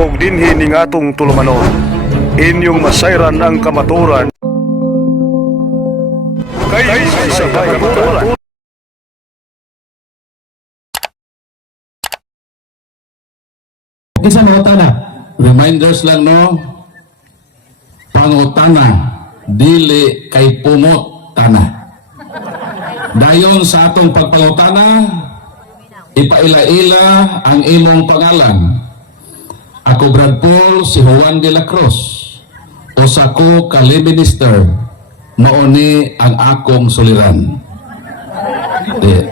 og dinhi ning atong tulumanon. Inyong masayran ang kamaturan kay sa kamaturan. Isa na utana. Reminders lang no, pangutana, dili kay pumot tana. Dayon sa atong pagpangutana, ipaila-ila ang imong pangalan. Ako Brad Paul, si Juan de la Cruz. Usa ko ka minister, mauni ang akong suliran.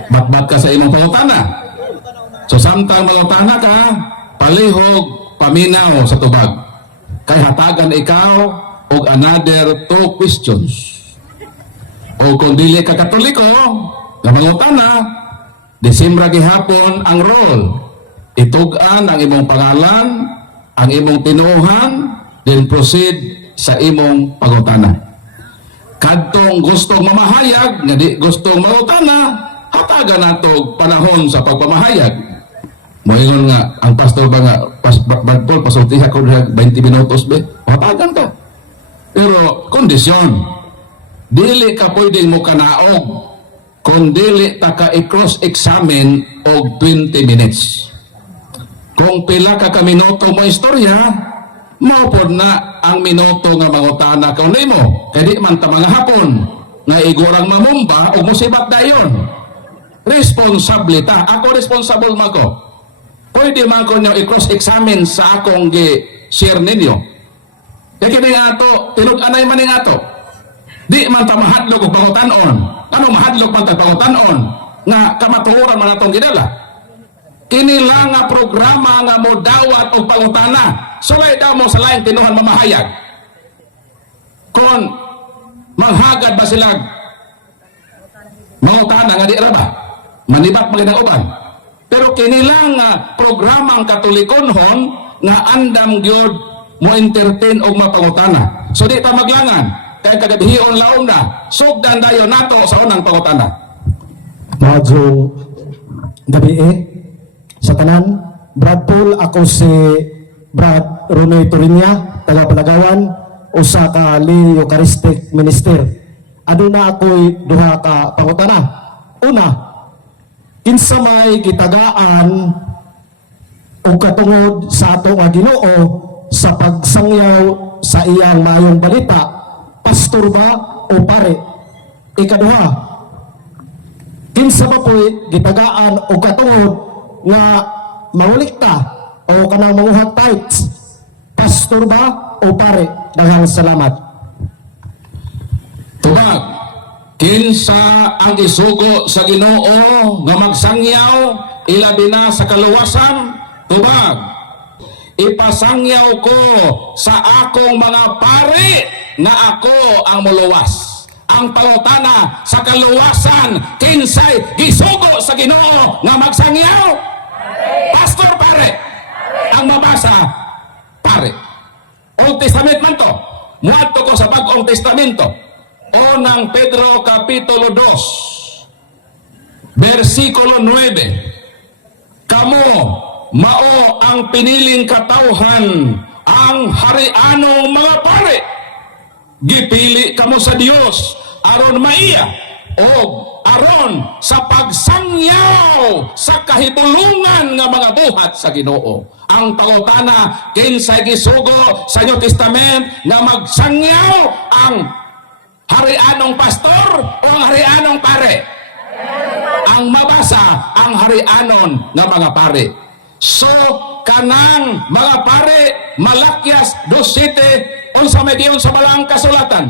Bat-bat ka sa imong pangutana. So samtang mangutana ka, palihog, paminaw sa tubag. Kay hatagan ikaw og another 2 questions. O kung dili ka Katoliko, nga mangutana, Disimra gihapon ang role. Itugan ang imong pangalan, ang imong tinuhan, then proceed sa imong pangutana. Kadtong gustong mamahayag, nga di gustong mangutana, hatagan nato panahon sa pagpamahayag. Moingon nga, ang pastor ba nga, Brad Paul, pasultiha ko 20 minutos be, hatagan ka. Pero kondisyon, dili ka pwedeng mo kanaog kung dili ta ka i-cross-examine og 20 minutes. Kung pila ka minuto mo istorya, maupod na ang minuto nga mangutana ka nimo. Kaya di man ta mga hapon nga igurang mamumba o musibat dayon. Responsable ta. Ako responsible man ko. Pwede man ko nyo i-cross-examine sa akong gi-share ninyo. Kaya kini ato, tinug-anay man ning ato. Di man ta mahadlog og pangutanon. Ano mahadlog man ta pangutanon nga kamatuoran man atong gidala. Kini lang nga programa nga modawat og pangutana. Sulay daw mo sa laing tinuhan mamahayag. Kon manghagad ba sila mangutana nga di ra ba? Manibat magandang uban. Pero kini lang nga programang Katolikonhon nga andam gyud mo entertain og mapangutana. So di ta maglangan. Kaya kagabihion laon na, sugdan dayon nato sa unang pangutana. Maadjong gabi sa tanan, Brad Paul, ako si Brad Ronoy Torinya, taga Palagawan, usa ka Lay Eucharistic Minister. Aduna ako'y duha ka pangutana. Una, kinsa may gitagaan o katungod sa ato nga Ginoo sa pagsangyaw sa iyang maayong balita, pastor ba o pare? Ikaduha, kinsa ba po'y gitagaan o katungod nga mangulikta o kanang manguhat tithes, pastor ba o pare? Daghang salamat. Tubag, kinsa ang isugo sa Ginoo nga magsangyaw ilabi na sa kaluwasan? Tubag, ipasangyaw ko sa akong mga pare na ako ang muluwas. Ang pangutana sa kaluwasan, kinsay isugo sa Ginoo nga magsangyaw? Pastor pare. Ang mabasa, pare. Old Testament man to. Muadto ko sa Bagong Testamento. Unang Pedro Kapitulo 2 versikulo 9. Kamo mao ang piniling katawhan, ang harianong mga pare. Gipili kamo sa Dios aron maiya o aron sa pagsangyaw sa kahitulungan nga mga buhat sa Ginoo. Ang pangutana, kinsay gisugo sa New Testament nga magsangyaw, ang harianong pastor o ang harianong pare? Ang mabasa, ang harianon nga mga pare. So kanang mga pare, Malakyas 2:7, unsa may diyon sa balang kasulatan?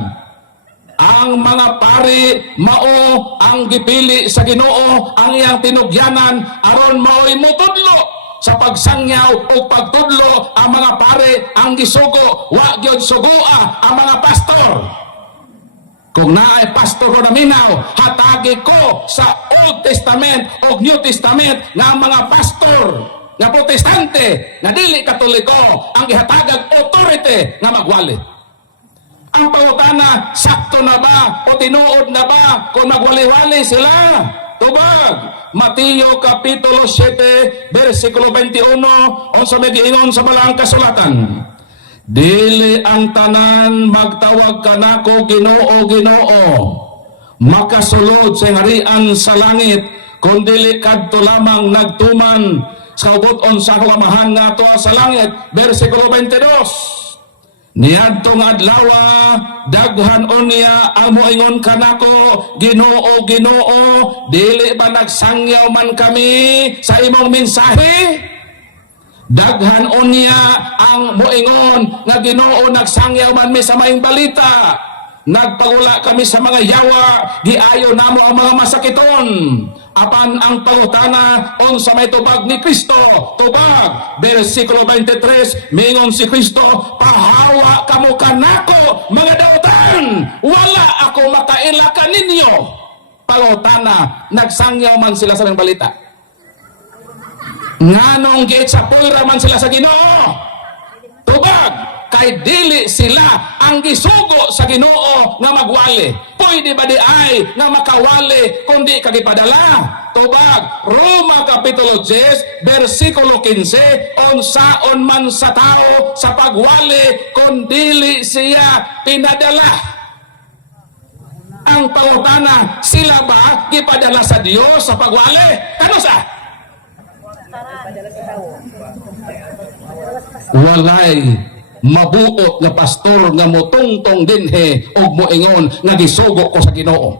Ang mga pare mao ang gipili sa Ginoo, ang iyang tinugyanan aron mao'y mutudlo sa pagsangyaw o pagtudlo. Ang mga pare ang gisugo, wa gyud sugua ang mga pastor. Kung naay pastor ko na minaw, hatagi ko sa Old Testament o New Testament nga mga pastor nga protestante, nga dili Katoliko, ang gihatagag authority nga magwali. Ang pangutana, sakto na ba o tinuod na ba kung magwali-wali sila? Tubag, Mateo Kapitulo 7, versikulo 21, unsa may giingon sa Balaang Kasulatan. Dili ang tanan magtawag kanako Ginoo, Ginoo, makasulod sa harian sa langit, kundili kadto lamang nagtuman sa ugot-on sa amahan nga ato sa langit. Versikulo 22. Niadtong adlaw daghan unya ang moingon kanako Ginoo, Ginoo, dili ba nagsangyaw man kami sa imong mensahe? Daghan unya ang moingon nga Ginoo, nagsangyaw man mi sa maayong balita. Nagpagula kami sa mga yawa, giayo namo ang mga masakiton. Apan ang pangutana unsa may tubag ni Kristo. Tubag, versikulo 23, mingon si Kristo, pahawa kamo kanako mga dautan, wala ako makaila kaninyo. Pangutana, nagsangyaw man sila sa mga balita. Nganong giit sa pulra man sila sa Ginoo? Tubag, kay dili sila ang gisugo sa Ginoo nga magwali. Pwede ba di ay nga makawali kundi kagipadala? Tubag, Roma Kapitulo 10, versikulo 15, unsaon man sa tao sa pagwali kundili siya pinadala. Ang pangutana, sila ba gipadala sa Dios sa pagwali? Ano sa? Walay mabuot nga pastor nga motungtong dinhe og moingon nga gisugo ko sa Ginoo.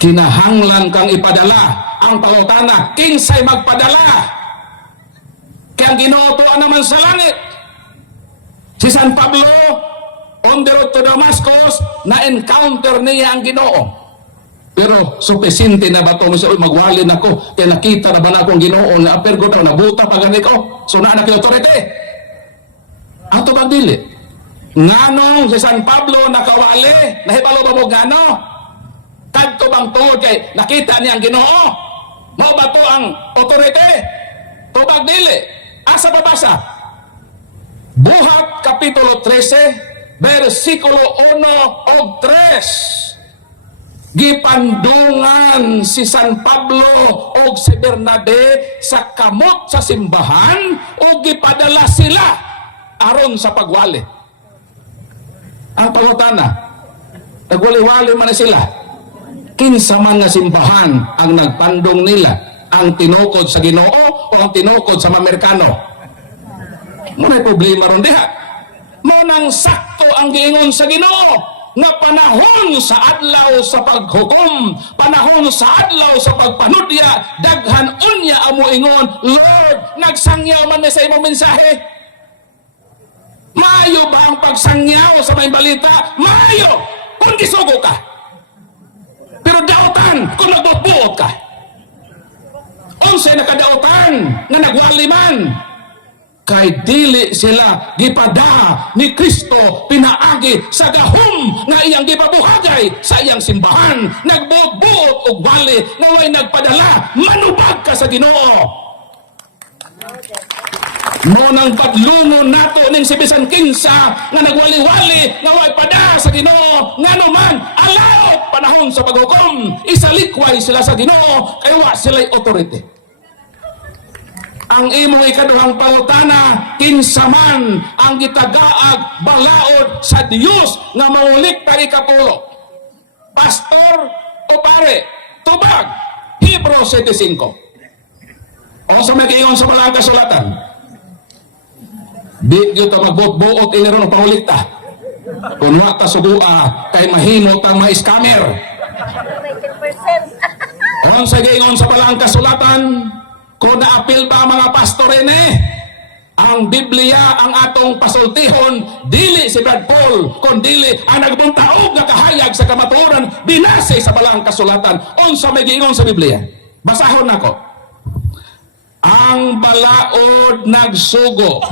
Kinahanglan kang ipadala. Ang pangutana, kinsay magpadala? Kaya ang Ginoo tuwa naman sa langit. Si San Pablo on the road to Damascus, na encounter niya ang Ginoo. Pero supisinte na ba ito? Magwalin ako, kaya nakita na ba na akong Ginoo na apergo daw, nabuta pa gani ko, so na anak yung authority. Ato bang dili? Nganong si San Pablo nakawali, nahibalo ba mo gano? Kadto bang tuod kay nakita niya ang Ginoo? Mao ba to ang authority? Tubag dili. Asa babasa? Buhat Kapitulo 13, versikulo 1 o 3. Gipandungan si San Pablo o si Bernabe sa kamot sa simbahan o gipadala sila aron sa pagwali. Ang pangutana, nagwali-wali man na sila. Kinsa man nga simbahan ang nagpandong nila, ang tinukod sa Ginoo o ang tinukod sa Amerikano? Muna'y problema ron diha. Munang sakto ang giingon sa Ginoo nga panahon sa adlaw sa paghukom, panahon sa adlaw sa pagpanudya, daghan unya amo ingon, Lord, nagsangyaw man sa imong mensahe. Maayo ba ang pagsangyaw sa may balita? Maayo kung gisugo ka. Pero dautan kung nagbuot ka. Unsay nakadautan nga nagwali man, kay dili sila gipada ni Kristo pinaagi sa gahom nga iyang gipabuhagay sa iyang simbahan. Nagbuot-buot og wali nga way nagpadala, manubag ka sa Ginoo. Mo nang paglungon nato ning si bisan kinsa nga nagwali-wali nga way pada sa Ginoo, ngano man alaot panahon sa paghukom, isalikway sila sa Ginoo kay wa sila'y authority. Ang imong ikaduhang pangutana, kinsa man ang gitagaag balaod sa Dios nga maulik pa ikapulo? Pastor o pare? Tubag, Hebrews 7:5. O sa may giingon sa Balaang Kasulatan, di gyud ta magbuot-buot iniron paulik ta. Kung wa ta sugua kay mahimo tang mga scammer. O sa giingon sa Balaang Kasulatan, kung naapil ba mga pastore ang Biblia ang atong pasultihon, dili si Brad Paul, kundi ang nagbuntaog nga kahayag sa kamatuoran, binase sa Balaang Kasulatan. Unsa may giingon sa Biblia? Basahon nako. Ang balaod nagsugo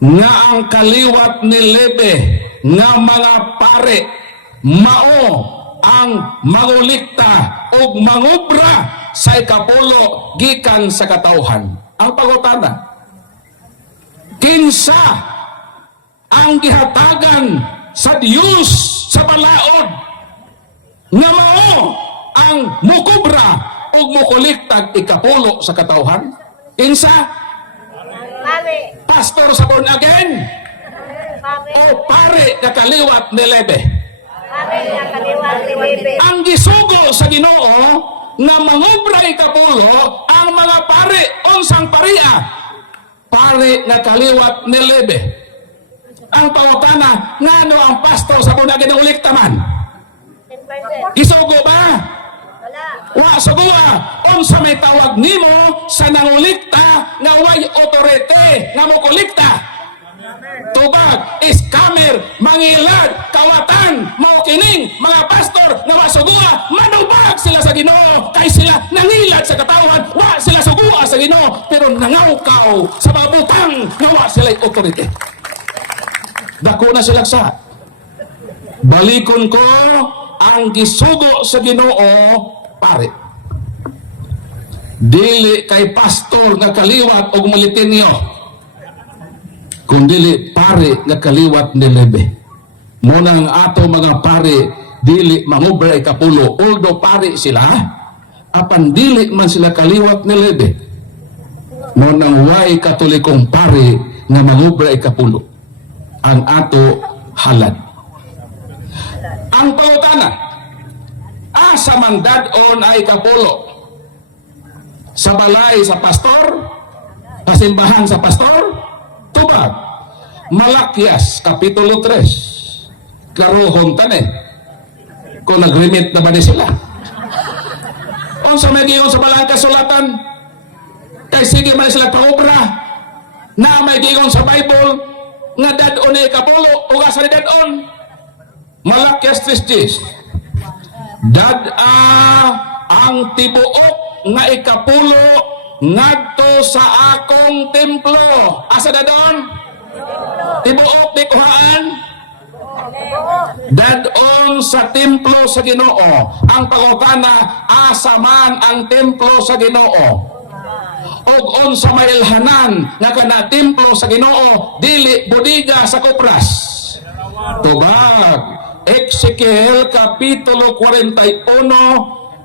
nga ang kaliwat ni Lebe nga mga pare mao ang mangulikta ug mangubra sa ikapulo gikan sa katawhan. Ang pangutana, kinsa ang gihatagan sa Dios sa balaod nga mao ang mukubra ug mukuliktag ikapulo sa katawhan? Kinsa? Pastor sa born again? O pare nga kaliwat ni Lebe? Ang gisugo sa Ginoo nga mangubra ikapulo ang mga pare unsang paria? Pare nga kaliwat ni Lebe. Ang pangutana, ngano ang pastor sa born again ulikta man? Gisugo ba? Wa sugua. Unsa may tawag nimo sa nangulikta nga way otorite nga mokulikta? Tubag, scammer, mangilad, kawatan, mao kining mga pastor nga masugua, manubag sila sa Ginoo kay sila nangilad sa katawhan, wa sila sugua sa Ginoo pero nangawkaw sa mga butang nga wa sila otorite. Dako na sila sa balikon ko ang gisugo sa Ginoo, pare. Dili kay pastor nga kaliwat og militinyo, kundi pare nga kaliwat ni Lebe. Muna ang ato mga pare dili mangubra ikapulo, although pare sila, apan dili man sila kaliwat ni Lebe. Muna ang way katolikong pare nga mangubra ikapulo, ang ato halad. Ang pangutana, asa man dadon ay kapulo? Sa balay sa pastor? Pasimbahan sa pastor? Tubag, Malakyas, Kapitulo 3. Karuhon tani. Kung nag-remit na ba ni sila? Unsa may giyon sa balang kasulatan? Kay sige man sila paobra na may giyon sa Bible nga dadon ay kapulo o asa ni dadon? Malakyas 3:10. Dad-a ang tibuok nga ikapulo ngadto sa akong templo. Asa dadon? Tibuok di kuhaan. Dadon sa templo sa Ginoo. Ang pangutana, asa man ang templo sa Ginoo? Og unsa may ilhanan nga kana templo sa Ginoo, dili bodega sa kupras. Tubag, Ezekiel Kapitulo 41,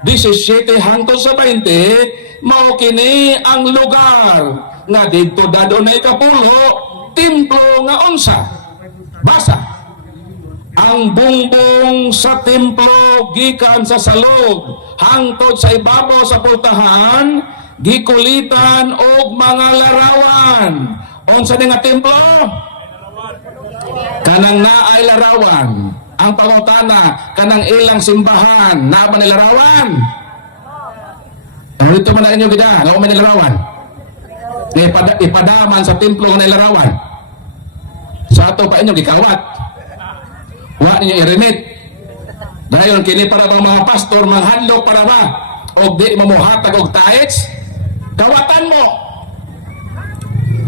17 hangtod sa 20, mao kini ang lugar nga didto dadon ay kapulo, templo nga unsa? Basa. Ang bungbong sa templo gikan sa salog hangtod sa ibabaw sa pultahan, gikulitan og mga larawan. Unsa ni nga templo? Kanang naay larawan. Ang pangutana, kanang ilang simbahan, na ba nilarawan? Ano dito man na inyo gida, nga may nilarawan? Ipadaman sa templo nga nilarawan. Sa ato pa inyo gikawat. Wa ninyo i-remit. Dahil kini para bang mga pastor, mga handlok para ba? O di mamuhatag og taets? Kawatan mo.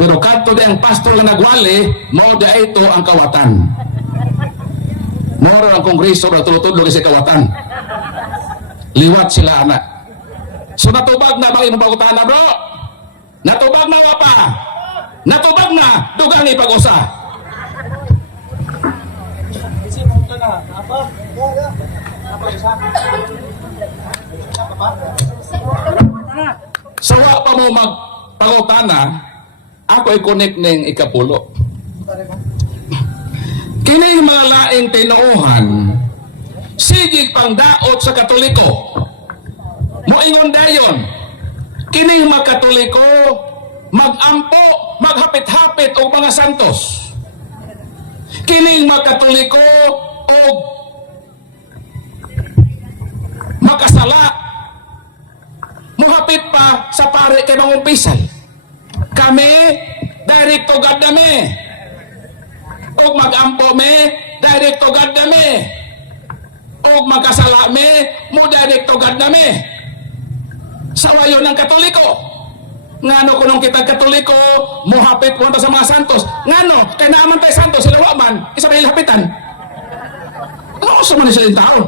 Pero kadto di ang pastor nga nagwali, mao da ito ang kawatan. Moro ang kongreso na tulutudlo kasi kawatan. Liwat sila anak. So natubag na bang imong pagutana, bro? Natubag na wa pa? Natubag na, dugang ipag-usa. So wa pa mo magpangutana, ako i-connect ning ikapulo. Kining mga laing tinuohan, sigig pang daot sa Katoliko. Moingon dayon, kining mga Katoliko, magampo, maghapit-hapit og mga santos. Kining mga Katoliko, og makasala, muhapit pa sa pare kay mangumpisal. Kami, direct to God nami. Og magampo me, direct to God nami. Og makasala me, mo direct to God nami. Sawayon ng Katoliko. Ngano kunong kita Katoliko, muhapit punta sa mga santos. Ngano, kay naaman tayo santos, sila waman, isa may lapitan. Ano sa man sila yung tao?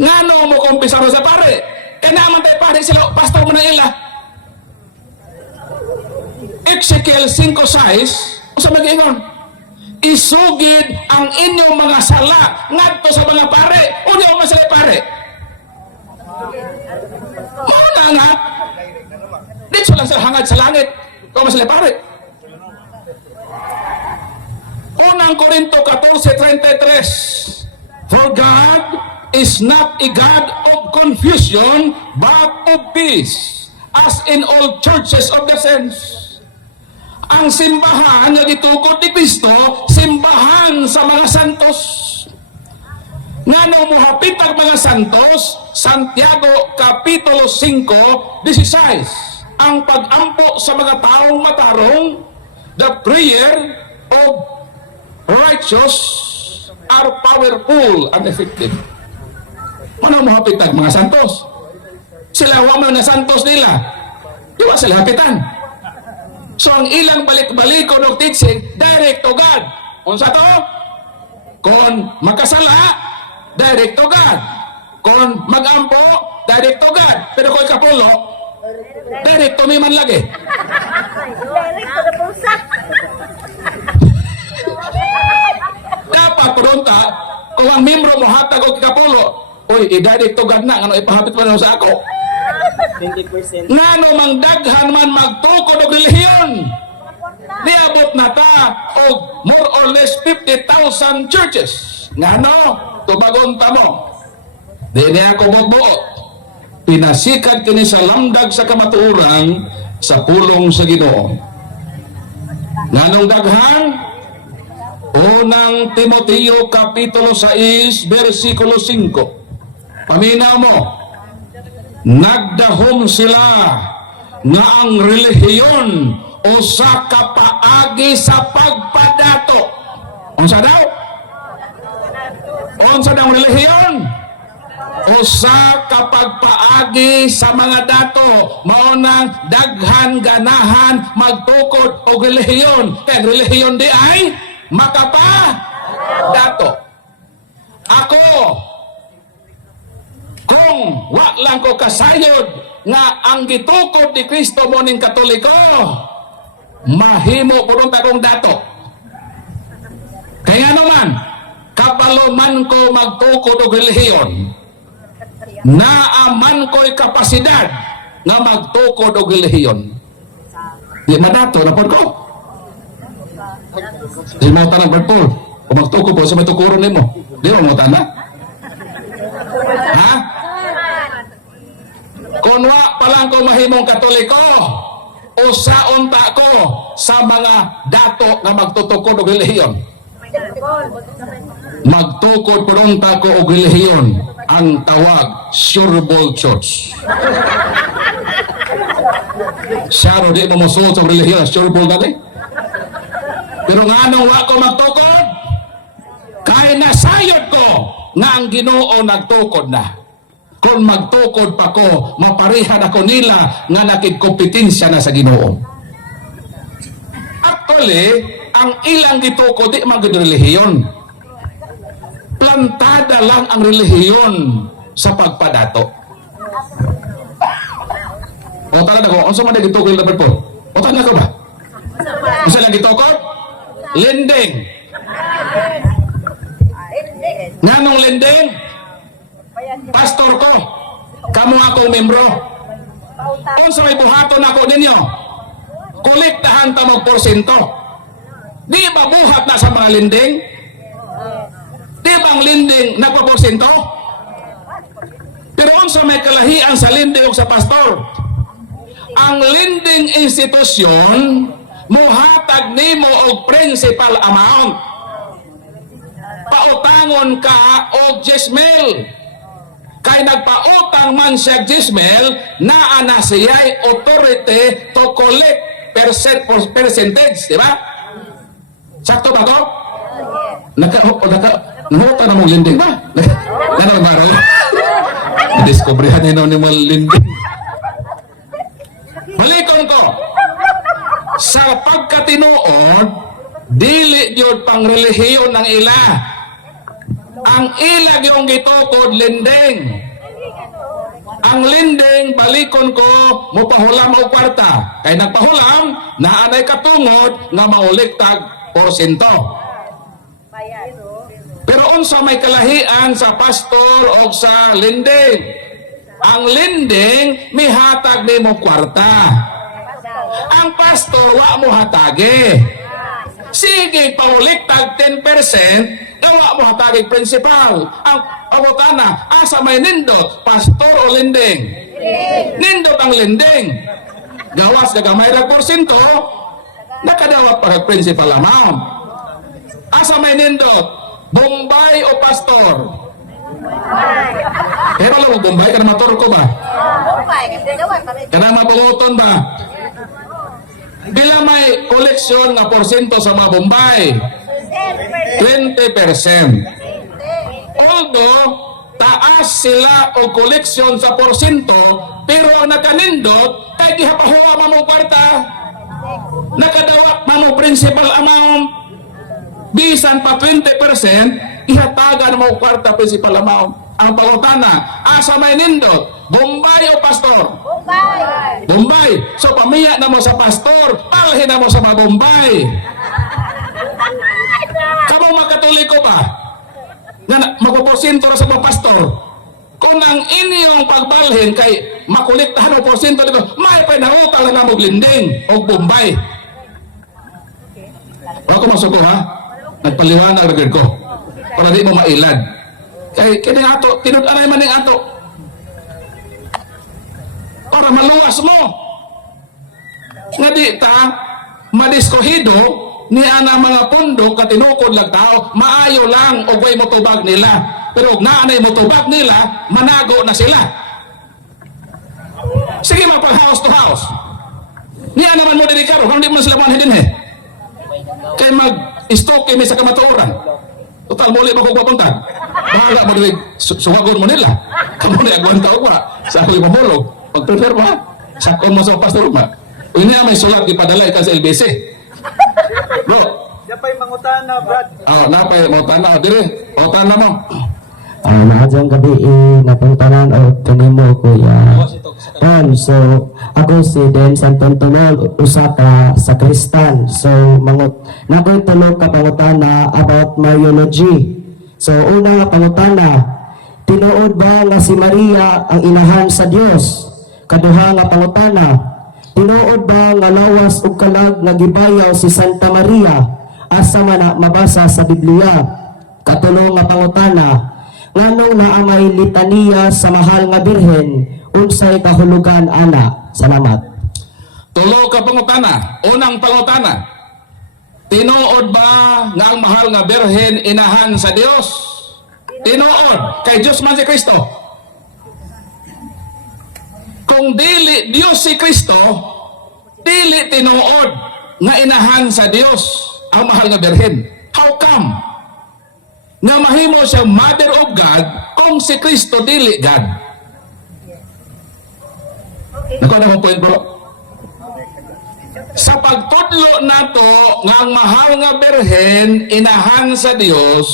Ngano mo kumpisaro sa pare? Kay naaman tayo pare, sila pastor mo na ila. Ezekiel 5:6, sa mag-ingon, isugid ang inyong mga sala ngadto sa mga pare. Unya mo sila pare. Muna nga. Dito lang sila hangad sa langit. Kung sila pare. Unang Korinto 14:33. For God is not a God of confusion, but of peace, as in all churches of the saints. Ang simbahan na gitukod ni Kristo, simbahan sa mga santos. Ngano mohapit ang mga santos, Santiago Kapitulo 5:16. Ang pag-ampo sa mga taong matarong, the prayer of righteous are powerful and effective. Ano mohapit ang mga santos? Sila wa man na santos nila. Di ba sila hapitan? So ang ilang balik-baliko ng teaching, direct to God. Unsa to? Kung magkasala, direct to God. Kung mag-ampo, direct to God. Pero kung ikapulo, direct to me man lagi. Direct to the pusa. Dapat pronta, kung ang membro mo hatag o ikapulo, uy, i-direct to God na, ano ipahapit pa na sa ako. 20%. Ngano mang daghan man magtukod og relihiyon. Niabot na ta og more or less 50,000 churches. Ngano? Tubagon ta mo. Di niya ako magbuot. Pinasikat kini sa lamdag sa kamatuoran sa pulong sa Ginoo. Nganong daghan? Unang Timoteo Kapitulo 6 versikulo 5. Paminaw mo. Nagdahom sila nga ang relihiyon o sa kapaagi sa pagpadato. Unsa daw? Unsa daw ang relihiyon? O sa kapagpaagi sa mga dato, maunang daghan ganahan magtukod og relihiyon. Kaya relihiyon di ay makapadato. Ako, kung wa lang ko kasayod nga ang gitukod ni Kristo mo ning Katoliko, mahimo po nung takong dato. Kaya naman, kapaluman ko magtukod og relihiyon, naaman ko'y kapasidad nga magtukod og relihiyon. Di madato na po ko. Di mo tanang Bartol, kung magtukod po sa may tukuron nimo, di mo tanang. Ha? Kung wa pa lang ko mahimong Katoliko, usaon ta ko sa mga dato nga magtutukod og relihiyon. Magtukod purong ta ko og relihiyon, ang tawag Sureball Church. Siyaro di mo musuot sa relihiyon, Sureball na di. Pero nga nung wa ko magtukod, kaya nasayod ko nga ang Ginoo nagtukod na. Kung magtukod pa ko, maparihan ako nila nga nakigkompetensya na sa Ginoo. Actually, ang ilang gitukod di magud relihiyon. Plantada lang ang relihiyon sa pagpadato. O tara na ko, unsa man gitukod na po? O tara na ka ba? Unsa lang gitukod? Lending. Nganong lending? Pastor ko, kamo akong membro. Unsa may buhaton ako ninyo? Kolektahan ta mo porsyento. Di ba buhat na sa mga lending? Di ba ang lending nagpaporsyento? Pero unsa may kalahian sa lending o sa pastor? Ang lending institusyon muhatag nimo og principal amount. Pautangon ka og 10,000. Kay nagpautang man siya 10,000, naa na siya'y authority to collect percentage, di ba? Sakto ba ko? Nangutang na mong lending ba? Ganun ba rin? Diskubrihan nyo ni mong lending. Balikon ko, sa pagkatinuod, dili yun pang relihiyon ng ila. Ang ilag yung gitukod, lending. Ang lending, balikon ko, mupahulam o kwarta. Kaya nagpahulam, naanay katungod nga mauliktag porsyento. unsa may kalahian sa pastor o sa linding? Ang linding mihatag nimo kwarta. Ang pastor wa mo hatagi. Sige, pauliktag 10%, gawa mo hatagig principal. Ang pangutana, asa may nindot, pastor o linding? Nindot ang linding. Gawas gagamay lang porsyento, nakadawat pa kag principal amount. Asa may nindot, Bombay o pastor? Pero lang mo Bombay, ka na matur ko ba? Ka na mapunguton ba? Bila may koleksyon nga porsyento sa mga Bombay? 20%. Although, taas sila o koleksyon sa porsyento, pero ang nakanindot, kay gihapahuwa mamong kwarta, nakadawat mamong principal amount, bisan pa 20%, ihatagan mo kwarta principal amount. Ang pangutana, asa may nindot? Bombay o pastor? Bombay. So pamiya na mo sa pastor, palhin na mo sa mga Bombay. Kamu magkatoliko ba? Na magpoporsyento sa mga pastor. Kung ang inyong pagbalhin kay makuliktahan o porsyento dito, may pinahutang na mo linding o Bombay. Ako masuko ha? Nagpaliwanag agad ko. Para di mo mailad. Kay kining ato, tinud-anay man ning ato. Para maluwas mo. Nga di ta madiskohido ni ana mga pundo katinukod lang tao, maayo lang og way motubag nila. Pero og naanay motubag nila, manago na sila. Sige mapag house to house. Niya naman mo diri karo, hindi mo sila man din kay mag-stoke mi sa kamatuoran. Total muli ba ko papuntag? Bahala mo diri suwagon mo nila. Kamu ni agwan ka og sa ako mamulog. Pag-prepare mo ha. Sakon mo sa pastor ba? Uy niya may sulat ipadala ka sa LBC. Bro. Diyan pa yung mangutana, Brad. Napay mangutana. Dire, mangutana mo. Maadyang gabi napuntanan o kanimo kuya. So ako si Den Santon Tunol, usa ka sa Kristan. So nakoy tulog ka pangutana about Mariology. So una nga pangutana, tinuod ba nga si Maria ang inahan sa Dios? Kaduha nga pangutana, tinuod ba nga lawas ug kalag nga gibayaw si Santa Maria asa man na mabasa sa Biblia? Katulo nga pangutana, nganong naamay litaniya sa mahal nga birhen unsay kahulugan ana? Salamat. Tulo ka pangutana. Unang pangutana, tinuod ba nga ang mahal nga birhen inahan sa Dios? Tinuod. Kay Diyos man si Kristo. Kung dili Diyos si Kristo, dili tinuod nga inahan sa Dios ang mahal nga birhen. How come? Nga mahimo siya Mother of God kung si Kristo dili God. Nakuha na akong point bro. Sa pagtudlo nato nga ang mahal nga birhen inahan sa Dios,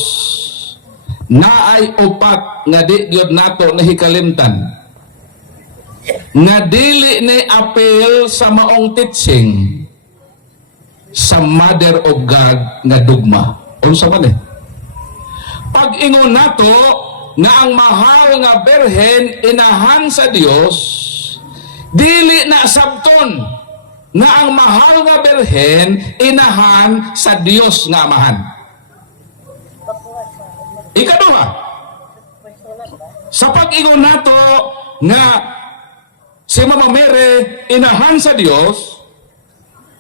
naay upat nga di gyud nato nahikalimtan. Nga dili ni apel sa maong teaching sa Mother of God nga dogma. Unsa man pag-ingon nato nga ang mahal nga birhen inahan sa Dios, dili na sabton nga ang mahal nga birhen inahan sa Dios nga amahan. Ikaduha, sa pag-ingon nato nga si Mama Mary inahan sa Dios,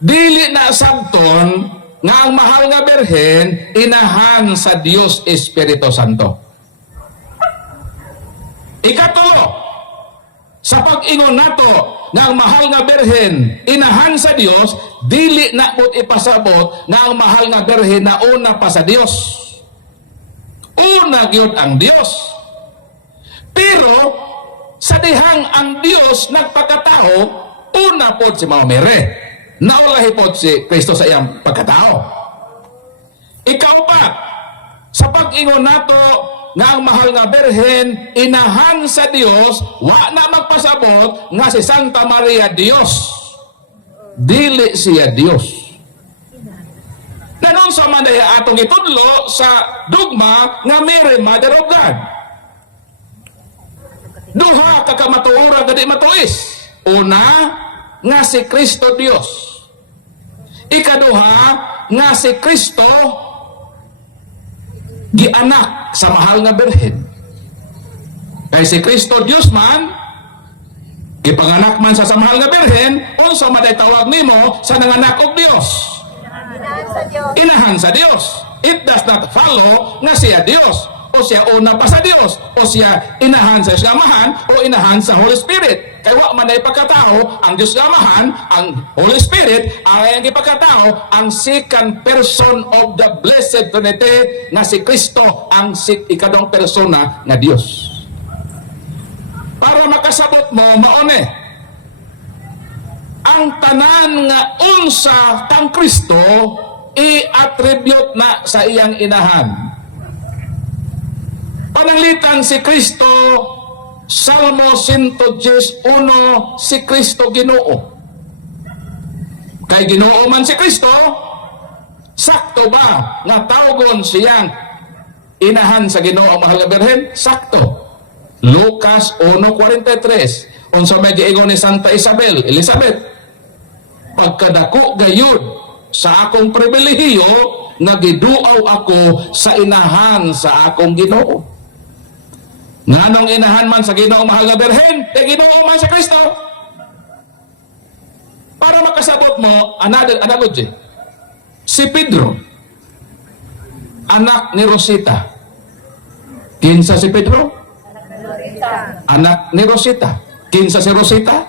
dili na sabton nga ang mahal nga birhen inahan sa Dios Espiritu Santo. Ikatulo, sa pag-ingon nato nga ang mahal nga birhen inahan sa Dios, dili na pud ipasabot nga ang mahal nga birhen na una pa sa Dios. Una gyud ang Dios. Pero sa dihang ang Dios nagpakatao, una pod si Mama Mary. Naulahi po si Kristo sa iyang pagkatao. Ikaw pa, sa pag-ingon nato nga ang mahal nga birhen inahan sa Dios, wa na magpasabot nga si Santa Maria Dios. Dili siya Dios. Nanon sa manaya atong itudlo sa dugma nga Mary, Mother of God. Duha ka kamatuoran gadi matuis. Una, nga si Kristo Dios. Ikaduha, nga si Kristo gianak sa mahal nga birhen. Kay si Kristo Dios man, gipanganak man sa mahal nga birhen, unsa man ay tawag nimo sa nanganak og Dios? Sa Diyos. Inahan sa Dios. It does not follow nga siya Dios, o siya una pa sa Dios, o siya inahan sa Amahan, o inahan sa Holy Spirit. Kay wa man ay pagkatao ang Dios Amahan, ang Holy Spirit ang ipagkatao, ang second person of the Blessed Trinity nga si Kristo ang ikadong persona nga Dios. Para makasabot mo maone ang tanan nga unsa kang Kristo i-attribute na sa iyang inahan. Pananglitan si Kristo, Salmo 111, si Kristo Ginoo. Kay Ginoo man si Kristo, sakto ba nga tawgon siyang inahan sa Ginoo ang mahal nga birhen? Sakto. Lucas 1:43, unsa may giingon ni Santa Elizabeth, pagkadako gayud sa akong pribilehiyo nga giduaw ako sa inahan sa akong Ginoo. Nganong inahan man sa Ginoo mahal nga birhen, Ginoo man sa Kristo. Para makasabot mo, analogy, si Pedro, anak ni Rosita. Kinsa si Pedro? Anak ni Rosita. Kinsa si Rosita?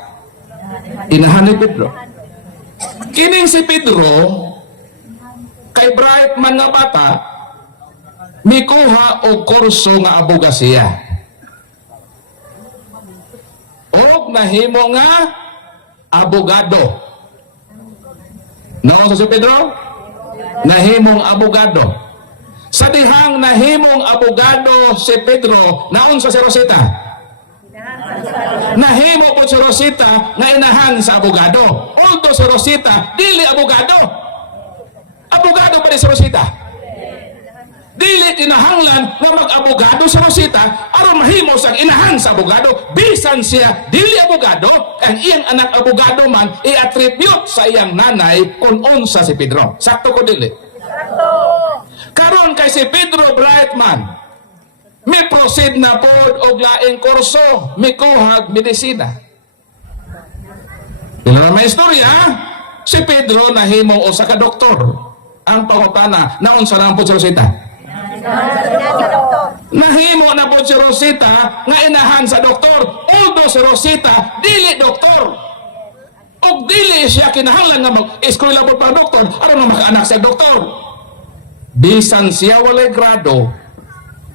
Inahan ni Pedro. Kining si Pedro, kay bright man nga bata, mikuha og kurso nga abogasiya. Og nahimo nga abogado. No, sa si Pedro? Nahimong abogado. Sa dihang nahimong abogado si Pedro, naon sa si Rosita? Nahimo po si Rosita nga inahan sa abogado. Although si Rosita, dili abogado. Abogado pa rin si Rosita. Dili kinahanglan nga mag-abogado si Rosita aron mahimo sang inahan sa abogado. Bisan siya dili abogado, ang iyang anak abogado man i-attribute sa iyang nanay kung unsa si Pedro. Sakto ko dili? Karon kay si Pedro Brightman, may proceed na pod og laing kurso, may kuhag medisina. Ila may istorya, si Pedro nahimo usa ka doktor. Ang pangutana, naon sa nang pod si Rosita? Nahimo na pod si Rosita nga inahan sa doktor. Although si Rosita dili doktor. Og dili siya kinahanglan nga mag-eskwela pod para doktor aron maka-anak sa doktor. Bisan siya walay grado,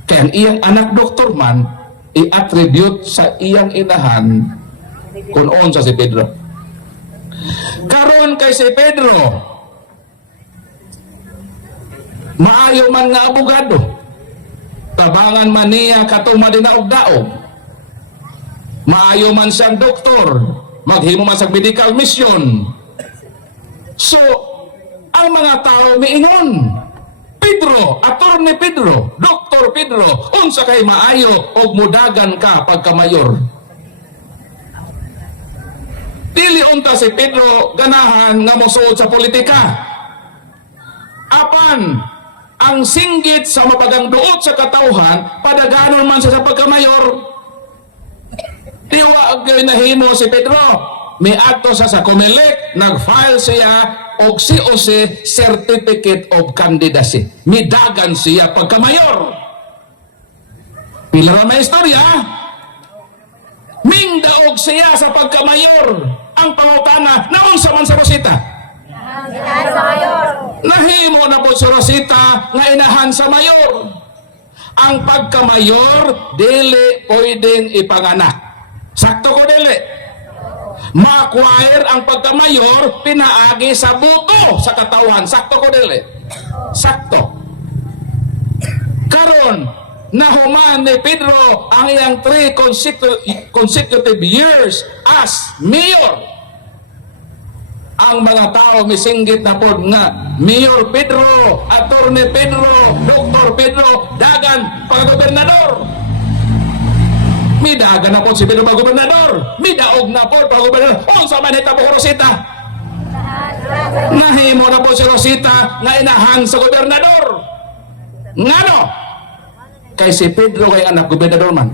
kaya ang iyang anak doktor man, i-attribute sa iyang inahan kung unsa si Pedro. Karon kay si Pedro, maayo man nga abogado, tabangan man niya katong madinaog daog, maayo man siyang doktor, maghimo man sa medical mission. So, ang mga tao miingon, Pedro, Attorney Pedro, Dr. Pedro, unsa kay maayo og mudagan ka pagkamayor. Dili unta si Pedro ganahan nga mosuod sa politika. Apan ang singgit sa mapagangduot sa katawhan, padaganon man sa pagkamayor. Diwa gyud nahimo si Pedro. May adto sa Comelec, nag-file siya og COC Certificate of Candidacy. Midagan siya pagkamayor. Pila ra may istorya. Mingdaog siya sa pagkamayor. Ang pangutana, naon sa man sa Rosita? Nahimo na po si Rosita nga inahan sa mayor. Ang pagkamayor, dili pwedeng ipanganak. Sakto ko dili. Ma-acquire ang pagkamayor, pinaagi sa buto sa katawan. Sakto ko dili. Sakto. Karon, nahuman ni Pedro ang iyang 3 consecutive years as mayor. ang mga tao misinggit na pod nga Mayor Pedro, Attorney Pedro, Dr. Pedro dagan paggobernador. Midagan na po si Pedro paggobernador, midaog na po paggobernador. Unsa man hita po Rosita? Nahimo na po si Rosita nga inahan sa gobernador. Ngano? Kay si Pedro kay anak gobernador man.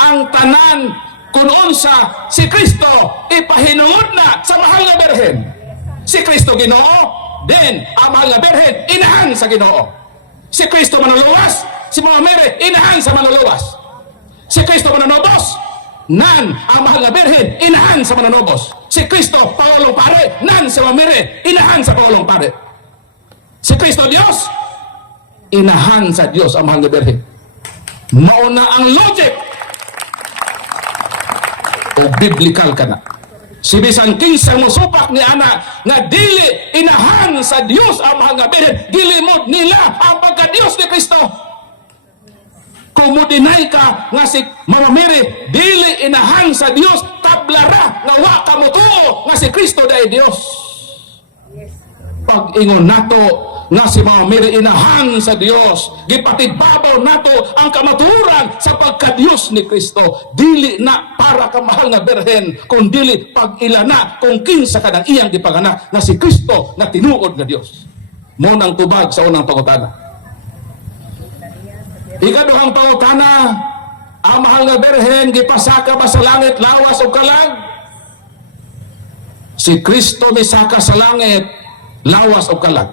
Ang tanan kung unsa si Kristo ipahinuod na sa mahal nga berhen. Si Kristo Ginoo, then ang mahal nga berhen inahan sa Ginoo. Si Kristo manuluwas, si Mama Mary inahan sa manuluwas. Si Kristo mananobos, nan ang mahal nga berhen inahan sa mananobos. Si Kristo Pangulong Pare, nan si Mama Mary inahan sa Pangulong Pare. Si Kristo Dios, inahan sa Dios ang mahal nga berhen. Mauna ang logic o biblical ka na. Si bisang kinsang musupak ni ana nga dili inahan sa Dios ang mahal nga berhen, gilimod nila ang pagka-Dios ni Kristo. Kung mudinay ka nga si Mama Mary dili inahan sa Dios, tablara nga wa ka motuo nga si Kristo dai Dios. Pag ingon nato nga si Mama Mary inahan sa Dios, gipatidbabaw nato ang kamaturan sa pagka-Dios ni Kristo. Dili na para ka mahal nga berhen, kung dili pag ilana kung kinsa ka ng iyang gipanganak na si Kristo na tinuod nga Dios. Mo nang tubag sa unang pangutana. Ikaduhang pangutana, ang mahal nga berhen gipasaka ba sa langit lawas o kalag? Si Kristo misaka sa langit lawas o kalag.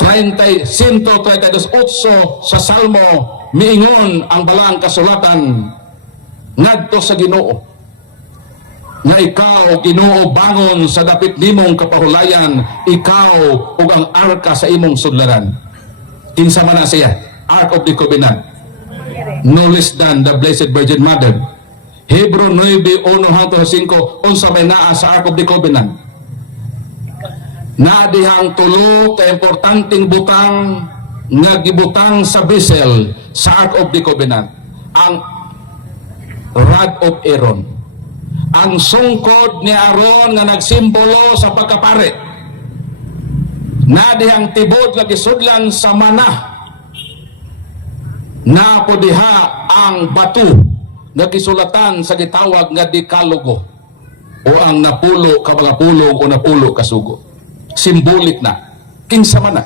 132:8 sa Salmo miingon ang balang kasulatan ngadto sa Ginoo nga ikaw Ginoo bangon sa dapit nimong kapahulayan, ikaw ug ang arka sa imong sudlaran. Kinsa man na siya? Ark of the Covenant, no less than the Blessed Virgin Mother. Hebrew 9:1-5 unsa may naa sa Ark of the Covenant. Na dihang tulo ka importanteng butang nga gibutang sa vessel sa Ark of the Covenant, ang rod of Aaron, ang sungkod ni Aaron nga nagsimbolo sa pagkapare. Na dihang tibod nga gisudlan sa manah, na po diha ang batu nga gisulatan sa gitawag nga dekalogo o ang napulo ka mga pulong o napulo ka sugo. Simbolik na kinsa man na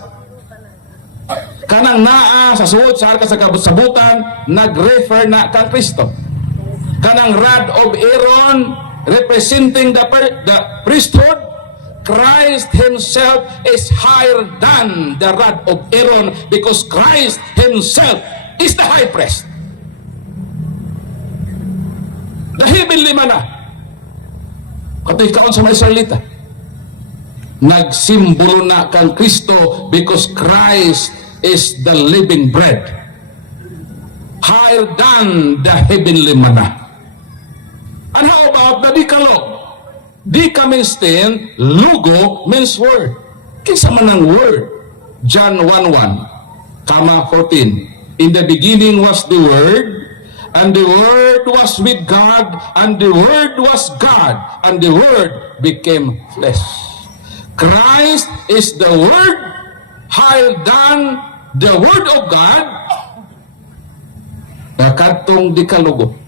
kanang naa sa suod sa arka sa kasabutan, nag-refer na kang Kristo. Kanang rod of Aaron representing the priesthood, Christ himself is higher than the rod of Aaron because Christ himself is the high priest. Dahil lima na katoy kaon sa mga Israelita, nagsimbolo na kang Kristo because Christ is the living bread, higher than the heavenly manna. And how about the Decalogue? Deca means 10, Lugo means word. Kinsa man ang word? John 1:1-14. In the beginning was the Word, and the Word was with God, and the Word was God, and the Word became flesh. Christ is the Word, higher than the Word of God. Nakatong Decalogo.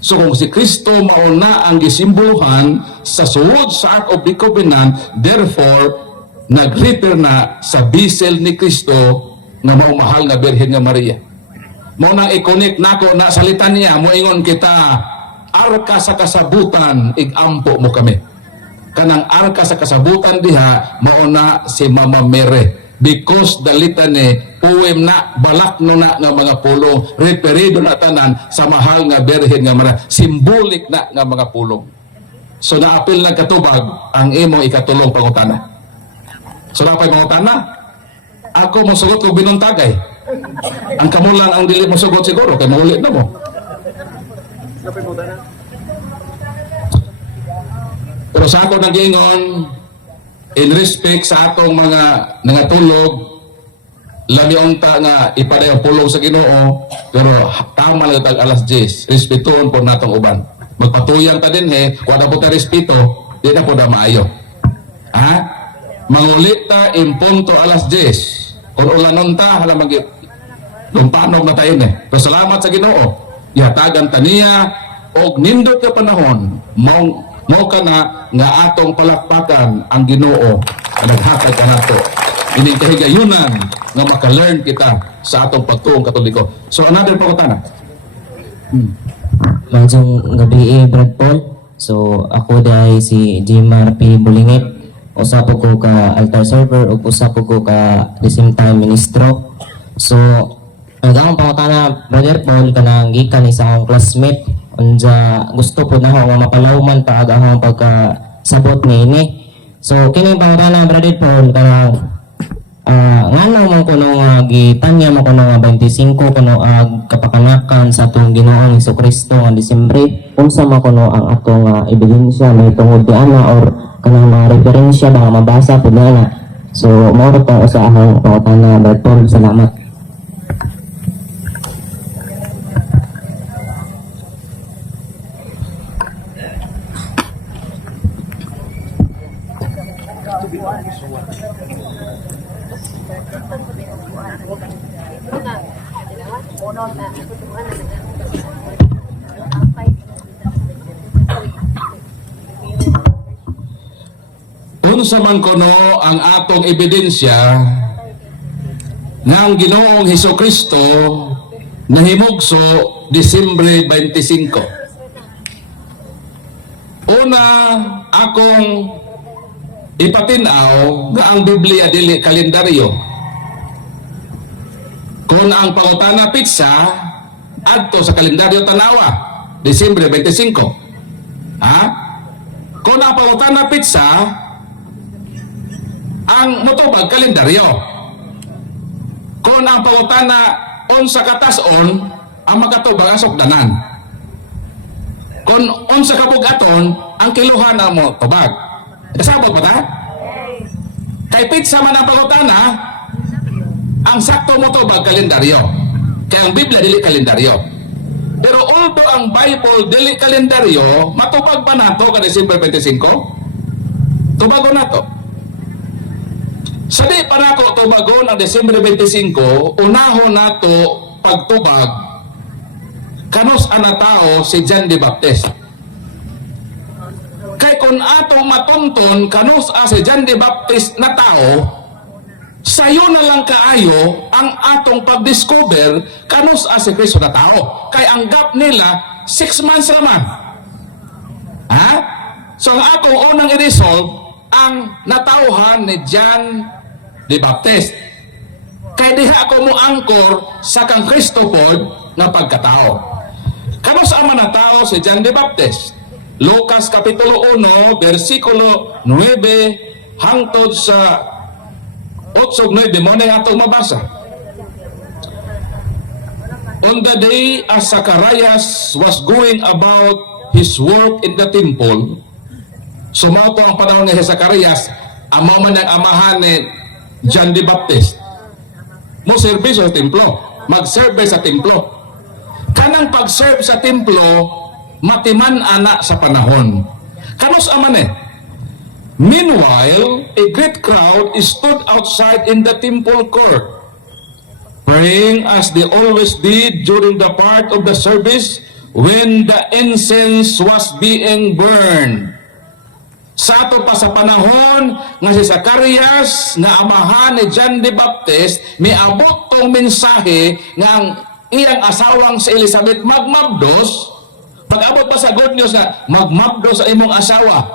So kung si Kristo mauna ang gisimboluhan sa suod sa Ark of the Covenant, therefore nag-refer na sa bisel ni Kristo na maumahal nga Birhen nga Maria. Mo nang i-connect nako na salitan niya, moingon kita, arka sa kasabutan, igampo mo kami. Kanang arka sa kasabutan diha mauna si Mama Mary because the litany poem na balak no na nga mga pulong, referido na tanan sa mahal nga Birhen nga Maria, simbolik na nga mga pulong. So naapil na katubag ang imong ikatulong pangutana. So napay pangutana, ako mo sugot ko binuntagay. Ang kamulang ang dili mo sugot siguro kay maulit na mo. Pero sa ako nag-ingon, in respect sa atong mga nangatulog, labi unta nga ipaday ang pulong sa Ginoo, pero tama lang tag alas 10, respetuon po natong uban. Magpatuyang ta din wala po ta respeto, di na po na maayo. Ha? Mangulita in punto alas 10. Kung ulanon ta, halamang lumpanog na tayo eh. Pero salamat sa Ginoo. Ihatagan ta niya og nindot ka panahon mo ka na nga atong palakpakan ang Ginoo ang naghatag ka nato. Ining kahigayunan nga maka-learn kita sa atong pagtuong Katoliko. So another pangutana. Maayong gabi, Brad Paul. So ako dahil si Jimar P. Bulingit. Usa po ko ka altar server ug usa po ko ka the same time ministro. So ang akong pangutana, Brother Paul, kanang gikan isa akong classmate unja gusto po na ako nga mapalawman pa ang akong pagkasabot niini. So kini pangutana, Brother Paul, kanang ngano man kuno nga gitanya mo kuno nga 25 kuno ang kapakanakan sa atong Ginoong Hesukristo nga Disyembre, unsa man kuno ang atong ebidensya may tungod di ana or kanang mga referensya ba mabasa pud na. So mao ra pa sa akong pangutana, Brother Paul. Salamat. Unsa man kuno ang atong ebidensya nga ang Ginoong Hesukristo nahimugso Disyembre 25. Una akong ipatinaw nga ang Biblia dili kalendaryo. Kung ang pangutana pizza adto sa kalendaryo tanawa Disyembre 25. Ha? Kung ang pangutana pizza ang motobag kalendaryo. Kung ang pangutana unsa katason ang makatubag ang sukdanan. Kung unsa kabugaton ang kiluhan ang motobag. Kasabot ba ta? Kay pizza man ang pangutana, ang sakto motobag kalendaryo. Kaya ang Biblia dili kalendaryo. Pero although ang Bible dili kalendaryo, matubag ba nato ka December 25? Tubago nato. Sa di pa nako tubagon ang December 25, unahon nato pagtubag kanos ana tao si John the Baptist. Kay kung atong matunton kanos si John the Baptist na tao, sayo na lang kaayo ang atong pag-discover kanos si Kristo na tao. Kay ang gap nila 6 months naman. Ha? So ang atong unang i-resolve ang natauhan ni John the Baptist. Kaya diha ako mo angkor sa kang Kristo pod na pagkatao. Kano sa ama na tao si John the Baptist? Lucas Kapitulo 1, versikulo 9 hangtod sa 8-9 mo na atong mabasa. On the day as Zacharias was going about his work in the temple, sumato ang panahon ni Zacarias, amaw man ang amahan ni John the Baptist. Mo serbisyo sa templo, mag-serve sa templo. Kanang pag-serve sa templo, matiman ana sa panahon. Kanos aman eh? Meanwhile, a great crowd stood outside in the temple court, praying as they always did during the part of the service when the incense was being burned. Sa ato pa sa panahon nga si Zacarias nga amahan ni John the Baptist miabot tong mensahe nga ang iyang asawang si Elizabeth magmabdos. Pag-abot pa sa good news nga magmabdos sa imong asawa,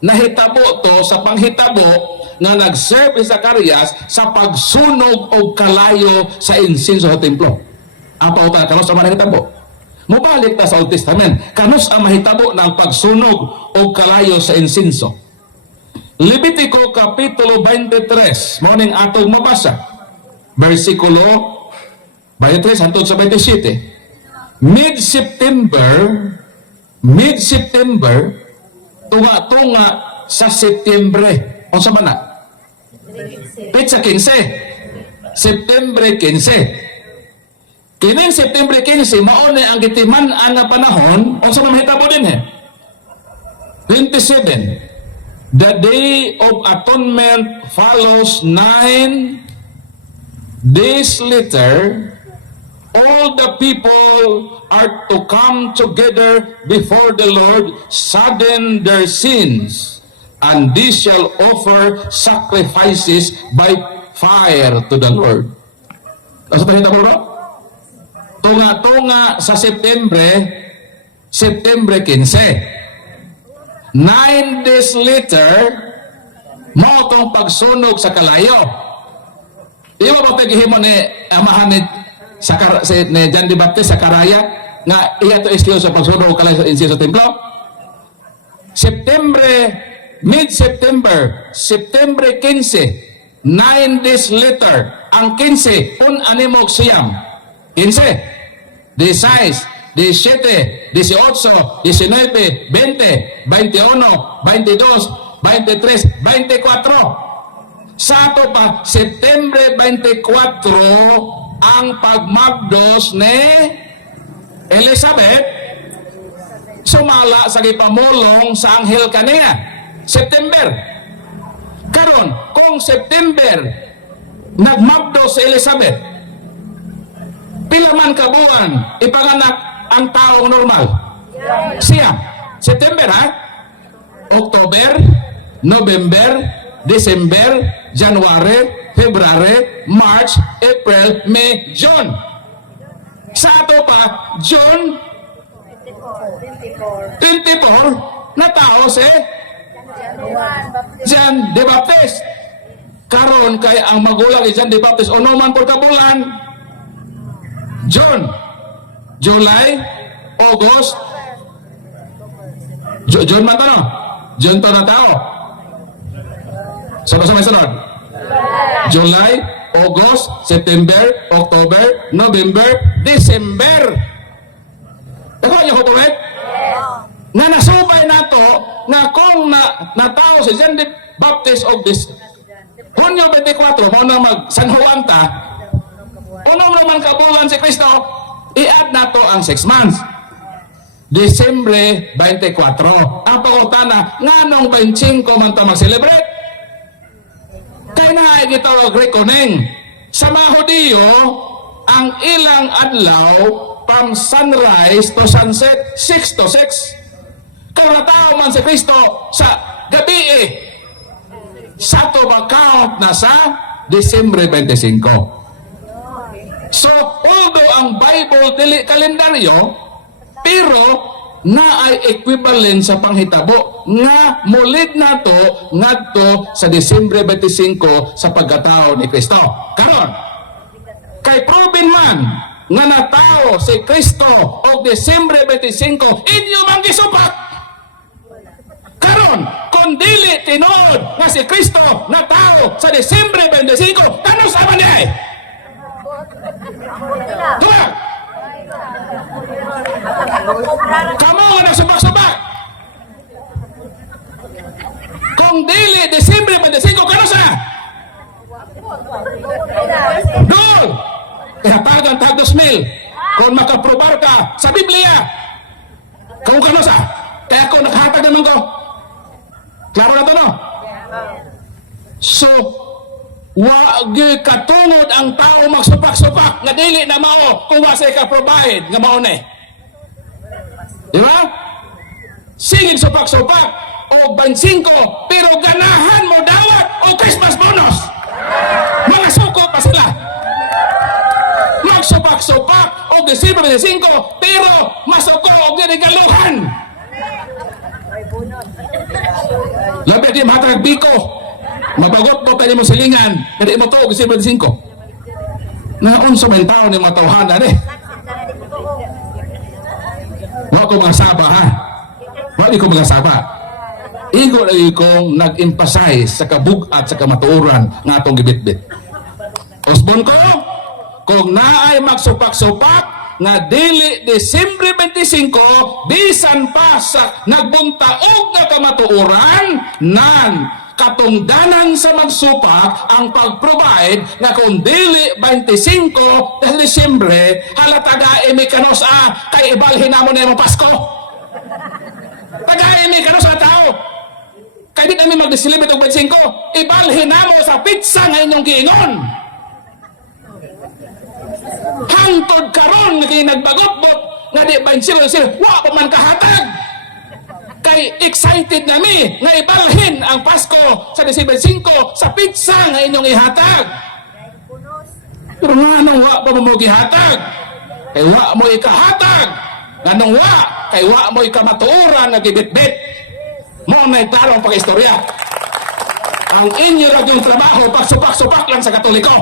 nahitabo to sa panghitabo nga nag-serve si Zacarias sa pagsunog og kalayo sa insenso sa templo. Ang pautan kanos sa manahitabo. Mubalik ta sa Old Testament, kanus ang mahitabo ng pagsunog o kalayo sa insenso. Levitico Kapitulo 23, morning atong mabasa, versikulo 23 hangtod sa 27. Mid-September, tunga-tunga sa Setyembre. O sa mana? Petsa 15. Setyembre 15. Kining September 15, mauna ang gitiman ang panahon, o sa mahitabo din 27. The Day of Atonement follows 9 days later. All the people are to come together before the Lord, sadden their sins, and they shall offer sacrifices by fire to the Lord. Asa tayo hitabo bro? Tunga-tunga sa September 15. 9 days later, mo tong pagsunog sa kalayo. Di ba ba tagihimo ni amahan ni John the Baptist sa Karaya nga iya to istiyo sa pagsunog kalayo sa insiyo sa templo? Mid-September, September 15, 9 days later, ang 15, animo siyam. 15, 16, 17, 18, 19, 20, 21, 22, 23, 24. Sa ato pa, September 24, ang pagmagdos ni Elizabeth, sumala sa gipamulong sa anghel kaniya. September. Karon, kung September, nagmagdos si Elizabeth, pila man ka buwan ipanganak ang taong normal? Siya. September, ha? October, November, December, January, February, March, April, May, June. Sa ato pa, June 24, na tao si John the Baptist. Karon kay ang magulang ni John the Baptist, ano man por kabulan? June, July, August, June man to, no? June to na tao. Sunod sa may sunod. July, August, September, October, November, December. Ako niyo ko correct? Nga nasubay na to, nga kung natao si John the Baptist of this Hunyo 24, mo na San Juan ta, unong naman kabulan si Kristo, i-add na to ang 6 months. Disyembre 24. Ang pangutana, nga nung 25 man ta mag-celebrate? Kaya na ay gitawag reckoning. Sa mga Hudiyo, ang ilang adlaw from sunrise to sunset, 6 to 6. Kung natao man si Kristo sa gabi sa to count na sa Disyembre 25. So, although ang Bible dili kalendaryo, pero na ay equivalent sa panghitabo nga mulid na to ngadto sa Disyembre 25 sa pagkatao ni Kristo. Karon, kay proven man nga natao si Kristo og Disyembre 25 inyo man gisupat. Karon, kung dili tinuod nga si Kristo natao sa Disyembre 25, kano sa man niya? Tuwa! Kamo nga nagsubak-subak. Kung dili Disyembre 25, kano sa? Dol! Ihatagan tag 2,000. Kung makaprobar ka sa Biblia, kung kano sa? Kaya ako nakahatag naman ko. Klaro na to, no? So, wag katungod ang tao magsupak-supak nga dili na mao kung wa say ka provide nga mao ni. Di ba? Sige supak-supak o 25 pero ganahan mo dawat o Christmas bonus. Mga suko pa sila. Magsupak-supak o December 25 pero masuko og regaluhan. Labi di mahatag biko. Mabagot mo tayo mo silingan. Hindi mo to, December 5. Naon sa may tao ni mga tawhanan eh. Wala ko mga saba ha. Wala ko mga saba. Igo na kong nag-emphasize sa kabugat sa kamatuuran nga atong gibitbit. Osbon ko, kung naay magsupak-supak nga dili Disyembre 25 bisan pa sa nagbuntaog na kamatuuran nan katungdanan sa magsupak ang pag-provide nga kung dili 25 dahil Disyembre halata may kanos kay ibalhin namon na yung Pasko. Tagay may kanos tao kay di kami mag-celebrate og 25, ibalhin namo sa pizza nga inyong giingon. Hangtod karon nga kay nagbagot-bot nga di 25 wa pa man kahatag. Kay excited nami nga ibalhin ang Pasko sa December 5 sa pizza nga inyong ihatag. Pero nga anong wa pa mo gihatag? Kay wa mo ikahatag. Nganong wa? Kay wa mo ikamatuoran nga gibitbit. Mo na klaro ang pag-istorya. Ang inyo ra yung trabaho pagsupak-supak lang sa Katoliko.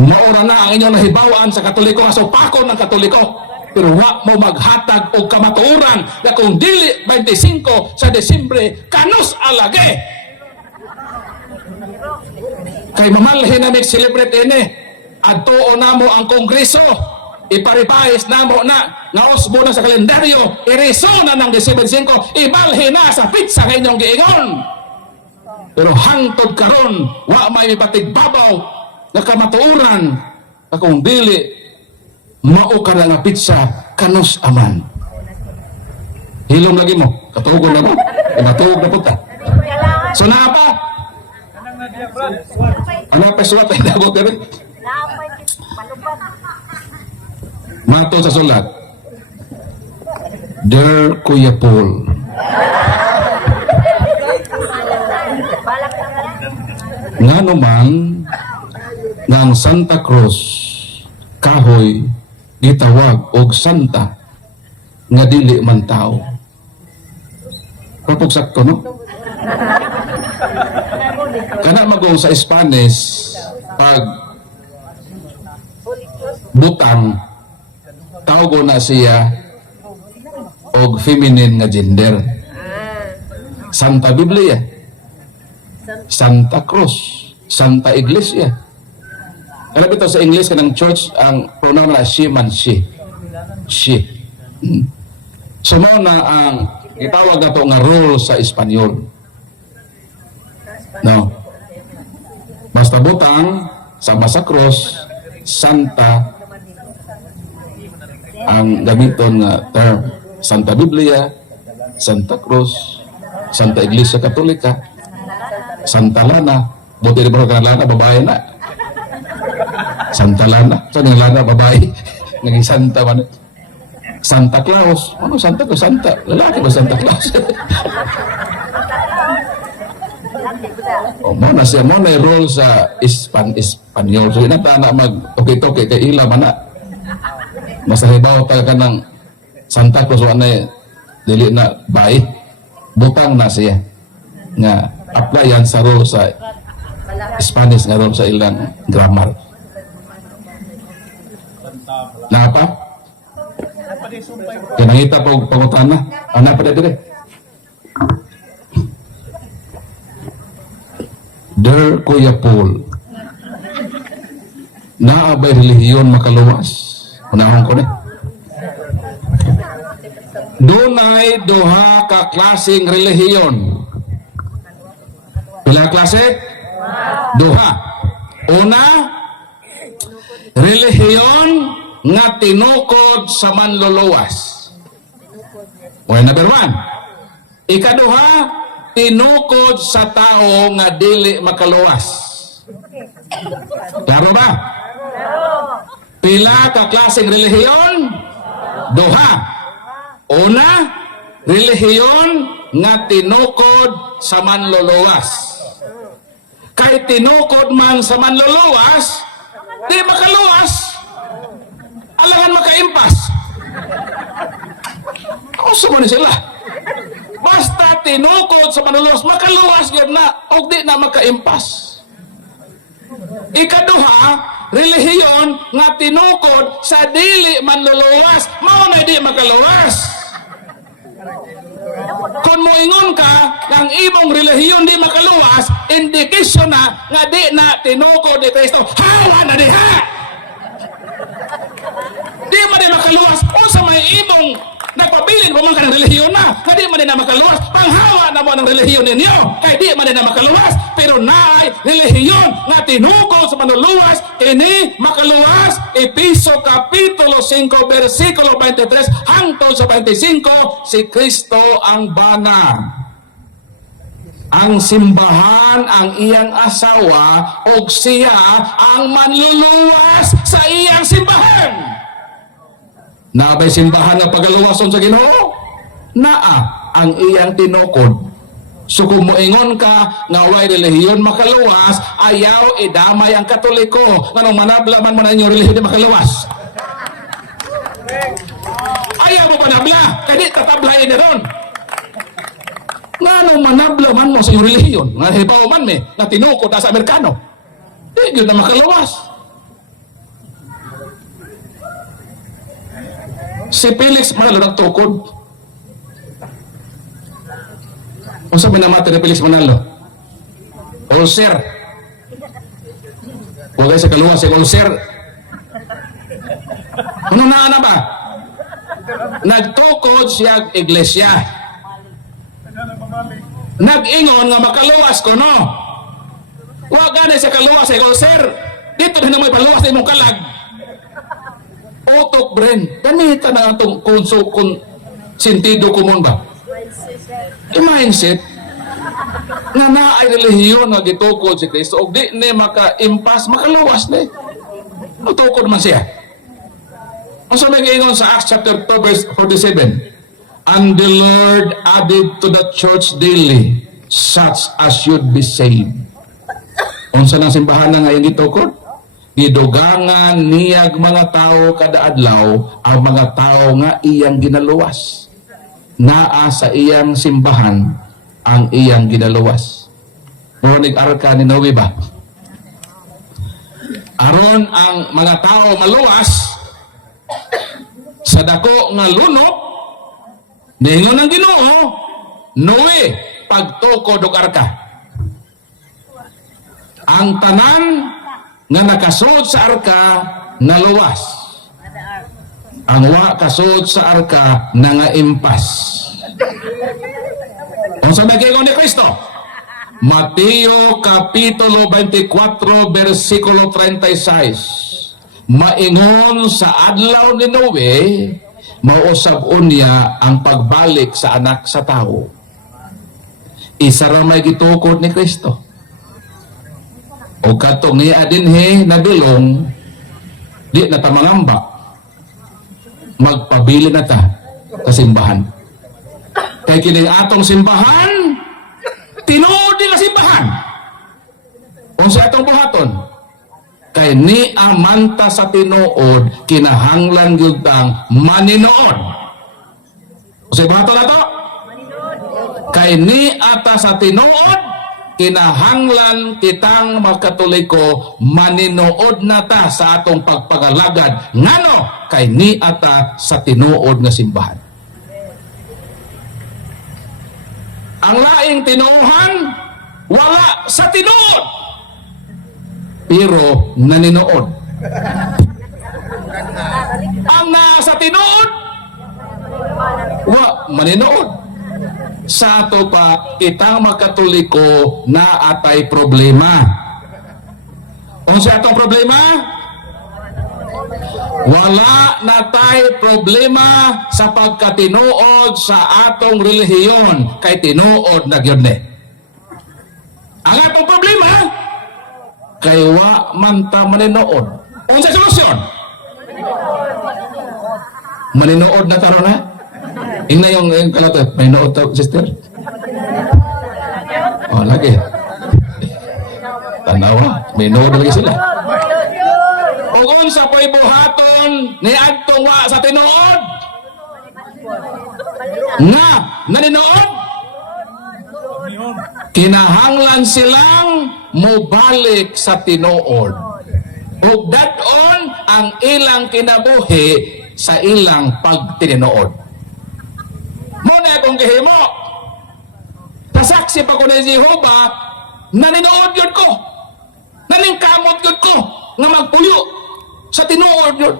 Maura na ang inyong nahibawaan sa Katoliko nga supakon ng Katoliko. Pero wa mo maghatag og kamatuoran na kung dili 25 sa Desyembre kanus alage. Kay mamalhin na mag-celebrate ini. Adtuon namo ang Kongreso. Iparipais namo na naosbo na sa kalendaryo. Iriso na ng December 5. Ibalhin na sa pizza nga inyong giingon. Pero hangtod karon wa may patigbabaw na kamatuoran na kung dili mao ka na nga pizza kanus aman. Hilom lagi mo. Katugon na mo. Matugog na punta. So na pa? Ano pa suwat ay dagot ka rin? Mato sa sulat. Dear Kuya Paul, nga naman nga ang Santa Cruz kahoy gitawag og santa nga dili man tao. Kapag sakto, no? Kana magong sa Spanish pag butang tawgo na siya og feminine nga gender. Santa Biblia, Santa Cruz, Santa Iglesia. Alam ito sa English kanang church ang pronoun na she man she. She. So mo na ang itawag na to nga role sa Espanyol. No. Basta butang sama sa cross, Santa ang gamiton nga term. Santa Biblia, Santa Cruz, Santa Iglesia Katolika, Santa Lana. Buti rin ba ka Lana, babae na. Santa Lana. Saan yung Lana, babae? Naging Santa man. Santa Claus. Ano Santa Claus? Santa. Lalaki ba Santa Claus? O, mo na siya. Mo na yung role sa Espanyol. So, inata na mag-toke-toke kay ila man na. Masahibaw talaga ng Santa Claus. Wala na dili na bae. Butang na siya. Nga, apply yan sa role sa Spanish nga role sa ilang grammar. Napa? Kinangita po pangutan na. Ano pa na dire? Dear Kuya Paul, naabay relihiyon makaluwas. Unahon ko na. Dunay duha ka klaseng relihiyon. Pila klase? Duha. Una, relihiyon nga tinukod sa manluluwas. Well, number 1. Ikaduha, tinukod sa tao nga dili makaluwas. Klaro ba? Pila ka klaseng relihiyon? Duha. Una, relihiyon nga tinukod sa manluluwas. Kay tinukod man sa manluluwas, di makaluwas. Alangan makaimpas. Kausa mo ni sila. Basta tinukod sa manluluwas, makaluwas yun na, o di na makaimpas. Ikaduha, relihiyon nga tinukod sa dili manluluwas, mao na di makaluwas. Kung moingon ka ng imong relihiyon di makaluwas, indikasyon na nga di na tinukod ni Kristo. Hawa na diha! Di man di makaluwas o sa may imong Nagpabilin mo man ka ng relihiyon na, na di man din na makaluwas. Panghawa na mo ng relihiyon ninyo, kaya di man din na makaluwas. Pero naay relihiyon nga tinukol sa manuluwas, kini makaluwas. Episo Kapitulo 5, versikulo 23 hangtod sa 25, si Kristo ang bana. Ang simbahan ang iyang asawa o siya ang manluluwas sa iyang simbahan. Nabay simbahan nga pagaluwason sa Ginoo? Naa ang iyang tinukod. So kung moingon ka nga way relihiyon makaluwas, ayaw idamay ang Katoliko. Nganong manablaman man ang inyong relihiyon di makaluwas? Ayaw mo manabla, kaya tatablayin na ron. Nganong manablaman mo sa inyong relihiyon? Nga hibaw man me, na tinukod na sa Amerikano. Di yun na makaluwas. Si Felix Manalo nagtukod. Unsa minamata ni Felix Manalo? Ulcer. Huwag sa kaluwas si ulcer. Ano na ba? Nagtukod siya iglesia. Nag-ingon nga makaluwas ko, no? Huwag gani sa kaluwas si ulcer. Dito na may paluwas na imong kalag. Otok brain. Ganita na itong sentido komon ba? I-mindset nga naay relihiyon nga gitukod si Kristo o di ni maka-impas, makaluwas ni. Natukod man siya. Ang sabi ngayon sa Acts chapter 2 verse 47, and the Lord added to the church daily such as should be saved. Unsa nang simbahan na ngayon gitukod? Gidugangan niyag mga tao kada adlaw ang mga tao nga iyang ginaluwas. Naa sa iyang simbahan ang iyang ginaluwas. Munig arka ni Noe ba? Aron ang mga tao maluwas sa dako nga lunok, ningon ang Ginoo, Noe, pagtukod og arka. Ang tanan nga nakasuod sa arka naluwas. Ang wa kasuod sa arka na nga impas. Unsa magiingon ni Kristo? Mateo Kapitulo 24 versikulo 36. Maingon sa adlaw ni Noe, mausab unya ang pagbalik sa anak sa tao. Isa ra may gitukod ni Kristo. O katong niya dinhi na bilong, di na ta mangamba, magpabili na ta kasimbahan. Kaya kining atong simbahan, tinuod di kasimbahan. Kung sa atong buhaton, kay ni amanta sa tinuod, kinahanglan gyud tang maninood. O sa buhaton na to? Kay ni ata sa tinuod, kinahanglan kitang magkatoliko maninood na ta sa atong pagpagalagad ngano kay ni ata sa tinuod nga simbahan. Ang laing tinuohan wala sa tinuod pero naninood. Ang naa sa tinuod wa maninood. Sa ato pa kitang magkatoliko na atay problema. Kung sa atong problema, wala natay problema sa pagkatinuod sa atong relihiyon kay tinuod na gyud ni. Ang atong problema kay wa man ta maninood. Unsa solusyon? Maninood na taro na. Ingna yung kalatot, may nood to, sister? Oh, lagi. Tanawa, may nood lagi sila. O kung sa po'y buhaton, ni adtong wa sa tinuod, nga, naninood, kinahanglan silang mubalik sa tinuod. Ug dadon ang ilang kinabuhi sa ilang pagtinood. Muna akong gihimo. Pasaksi pa ko na Jehovah, naninood yun ko. Naningkamot yun ko nga magpuyo sa tinuod yun.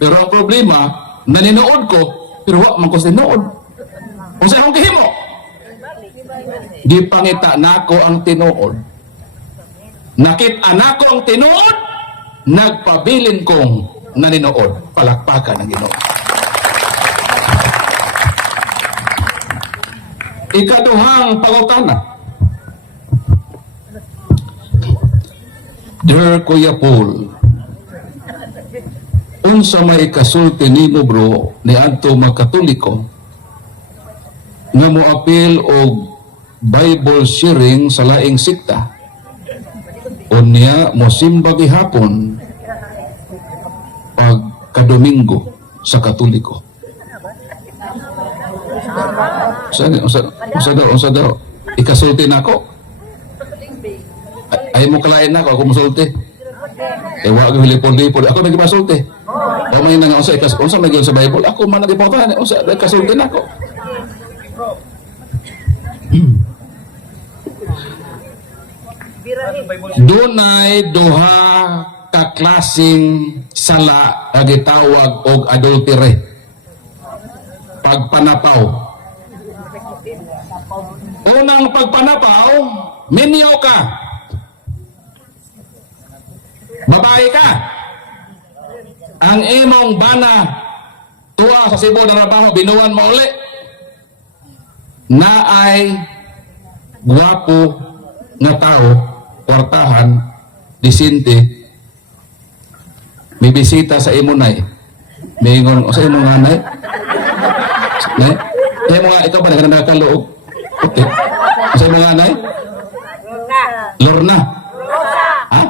Pero ang problema, naninood ko, pero wa man ko tinuod. Unsa akong gihimo? Gipangita nako ang tinuod. Nakita nako ang tinuod, nagpabilin kong naninood. Palakpakan ang Ginoo. Ikaduhang pangutana. Dear Kuya Paul, unsa may kasulti nimo bro ni adto magkatoliko nga moapil og Bible sharing sa laing sikta unya mosimba gihapon pag kadomingo sa katoliko. Unsa daw ikasulti nako? Ay mo kalain nako ako musulti. Wa gyud lipod-lipod ako nagipasulti. O may nang unsa may gyud sa Bible ako man nagipautahan unsa kasulti nako. Dunay duha ka klaseng sala nga gitawag og adultery. Pagpanapaw. Unang pagpanapaw, minyo ka. Babae ka. Ang imong bana tuwa sa Cebu na trabaho binuwan mo uli. Na ay guwapo nga tao, kwartahan, disinte, may bisita sa imo nay. May ingon sa imo nga nay. Nay, kaya mo nga ikaw ba nagkakaluog? Okay. Sa imo nga nay? Lorna. Ha?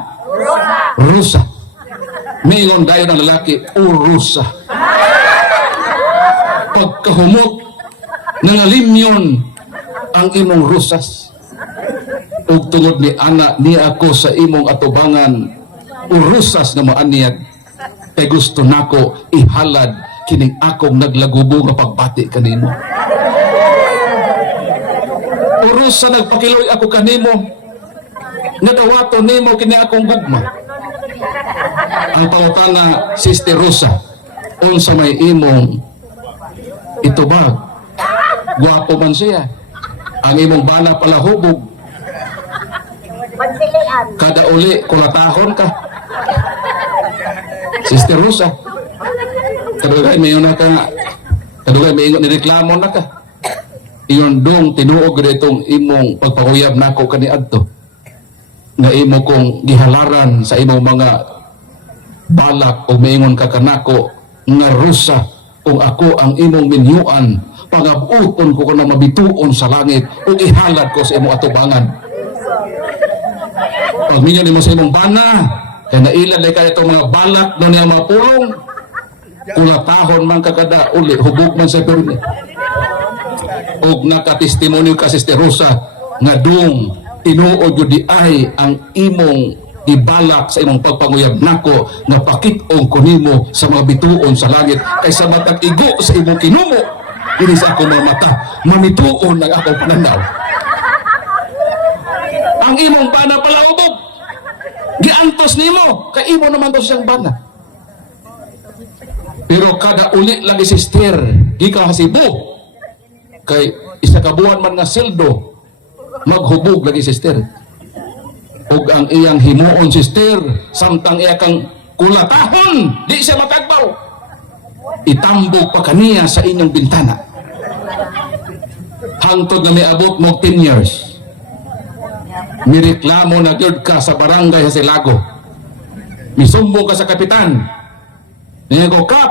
Rusa. May ingon dayon ng lalaki, Rusa. Pagkahumot, nangalimyon ang imong rusas. Ug tungod ni ana ni ako sa imong atubangan urusas na maaniyag kay gusto nako ihalad kining akong naglagubo nga pagbati kanimo. Urusa nagpakiloy ako kanimo nga dawaton nimo kini akong gugma. Ang pangutana, Sister Rosa, unsa may imong itubag? Guwapo man siya. Ang imong bana pala hubog. Kada uli, kulatahon ka. Sister Rosa, kadugay may na ka, kadugay may nireklamo na ka. Iyon dong tinuog itong imong pagpakuyab nako kaniadto. Nga imo kong gihalaran sa imong mga balak o maingon ka kanako nga Rosa kung ako ang imong minyuan pangabuton ko na mabituon sa langit o ihalad ko sa imong atubangan. Pag minyo nimo sa imong bana kaya nailan ka itong mga balak no niya mga pulong kulatahon man kakada uli hubog man sa pirmi og nakatestimonyo ka Sister Rosa nga dong tinuod yun di ay ang imong ibalak sa imong pagpanguyab nako nga pakit-ong kunimo sa mga bituon sa langit kaysa matag igo sa imong kinumo ini sa akong mga mata mamituon ang akong pananaw. Ang imong bana pala ubog giantos nimo kay imo naman to siyang bana pero kada uli lagi sister gikan sa Cebu kay isa ka buwan man nga sildo maghubog lagi sister ug ang iyang himuon sister samtang iya kang kulatahon di siya matagbaw itambog pa kaniya sa inyong bintana hangtod na may abot mo 10 years mireklamo na gyud ka sa barangay sa Silago misumbong ka sa kapitan niya ko kap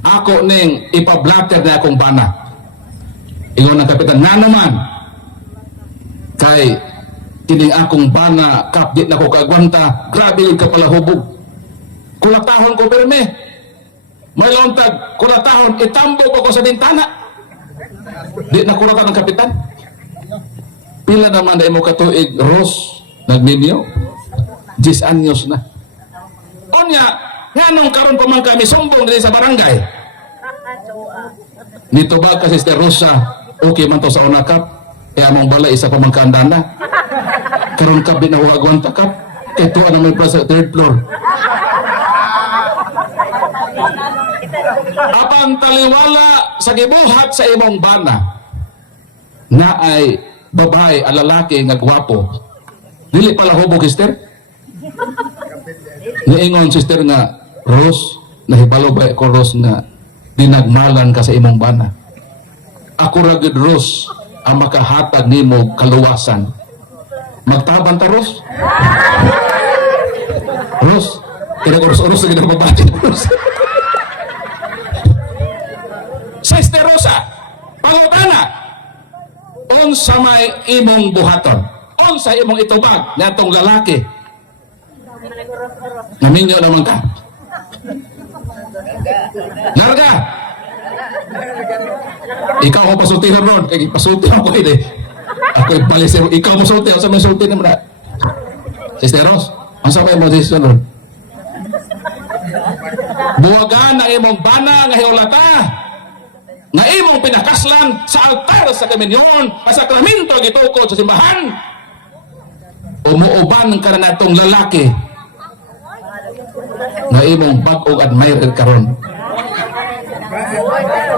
ako ning ipablatter na akong bana ingon ng kapitan nga naman kay kining akong bana kap di na ko kaagwanta grabe yung kapala hubog kulatahon ko pirme may lontag kulatahon itambog ako sa bintana di na kulatan ng kapitan pila naman na imo katuig Ros nagminyo 10 anyos na onya nganong karon pa man kami sumbong diri sa barangay nito ba ka Sister Rosa okay man to sa una kap kaya mong bala isa pa man kaandana karon ka binawagwan ta kap kay tuwa na may pa sa 3rd floor Apang taliwala sa gibuhat sa imong bana na ay babae a lalaki nga gwapo. Dili pala hubog, sister. Niingon, sister, nga Rose, nahibalo ba ko, Rose, nga dinagmalan ka sa imong bana. Ako ra gid, Rose, ang makahatag nimo kaluwasan. Magtaban ta, Rose? Rose, kinag-oros-oros na gid ang babae, Rose. Sister Rosa, pangutana, unsa may imong buhaton? Unsa imong itubag natong lalaki? Naminyo naman ka. Larga. Ikaw mo pasultihan ron. Kaya pasultihan ko ini. Ako ipalis. Ikaw mo sulti. Ang sa may sulti naman na. Sister Ros, ang sa may mo sister ron. Buwagan na imong bana nga hiulata. Nga imong pinakaslan sa altar sa kaminyon. Sa sakramento gitukod sa simbahan. Umuuban ka na natong lalaki nga imong bag-og admirer karon.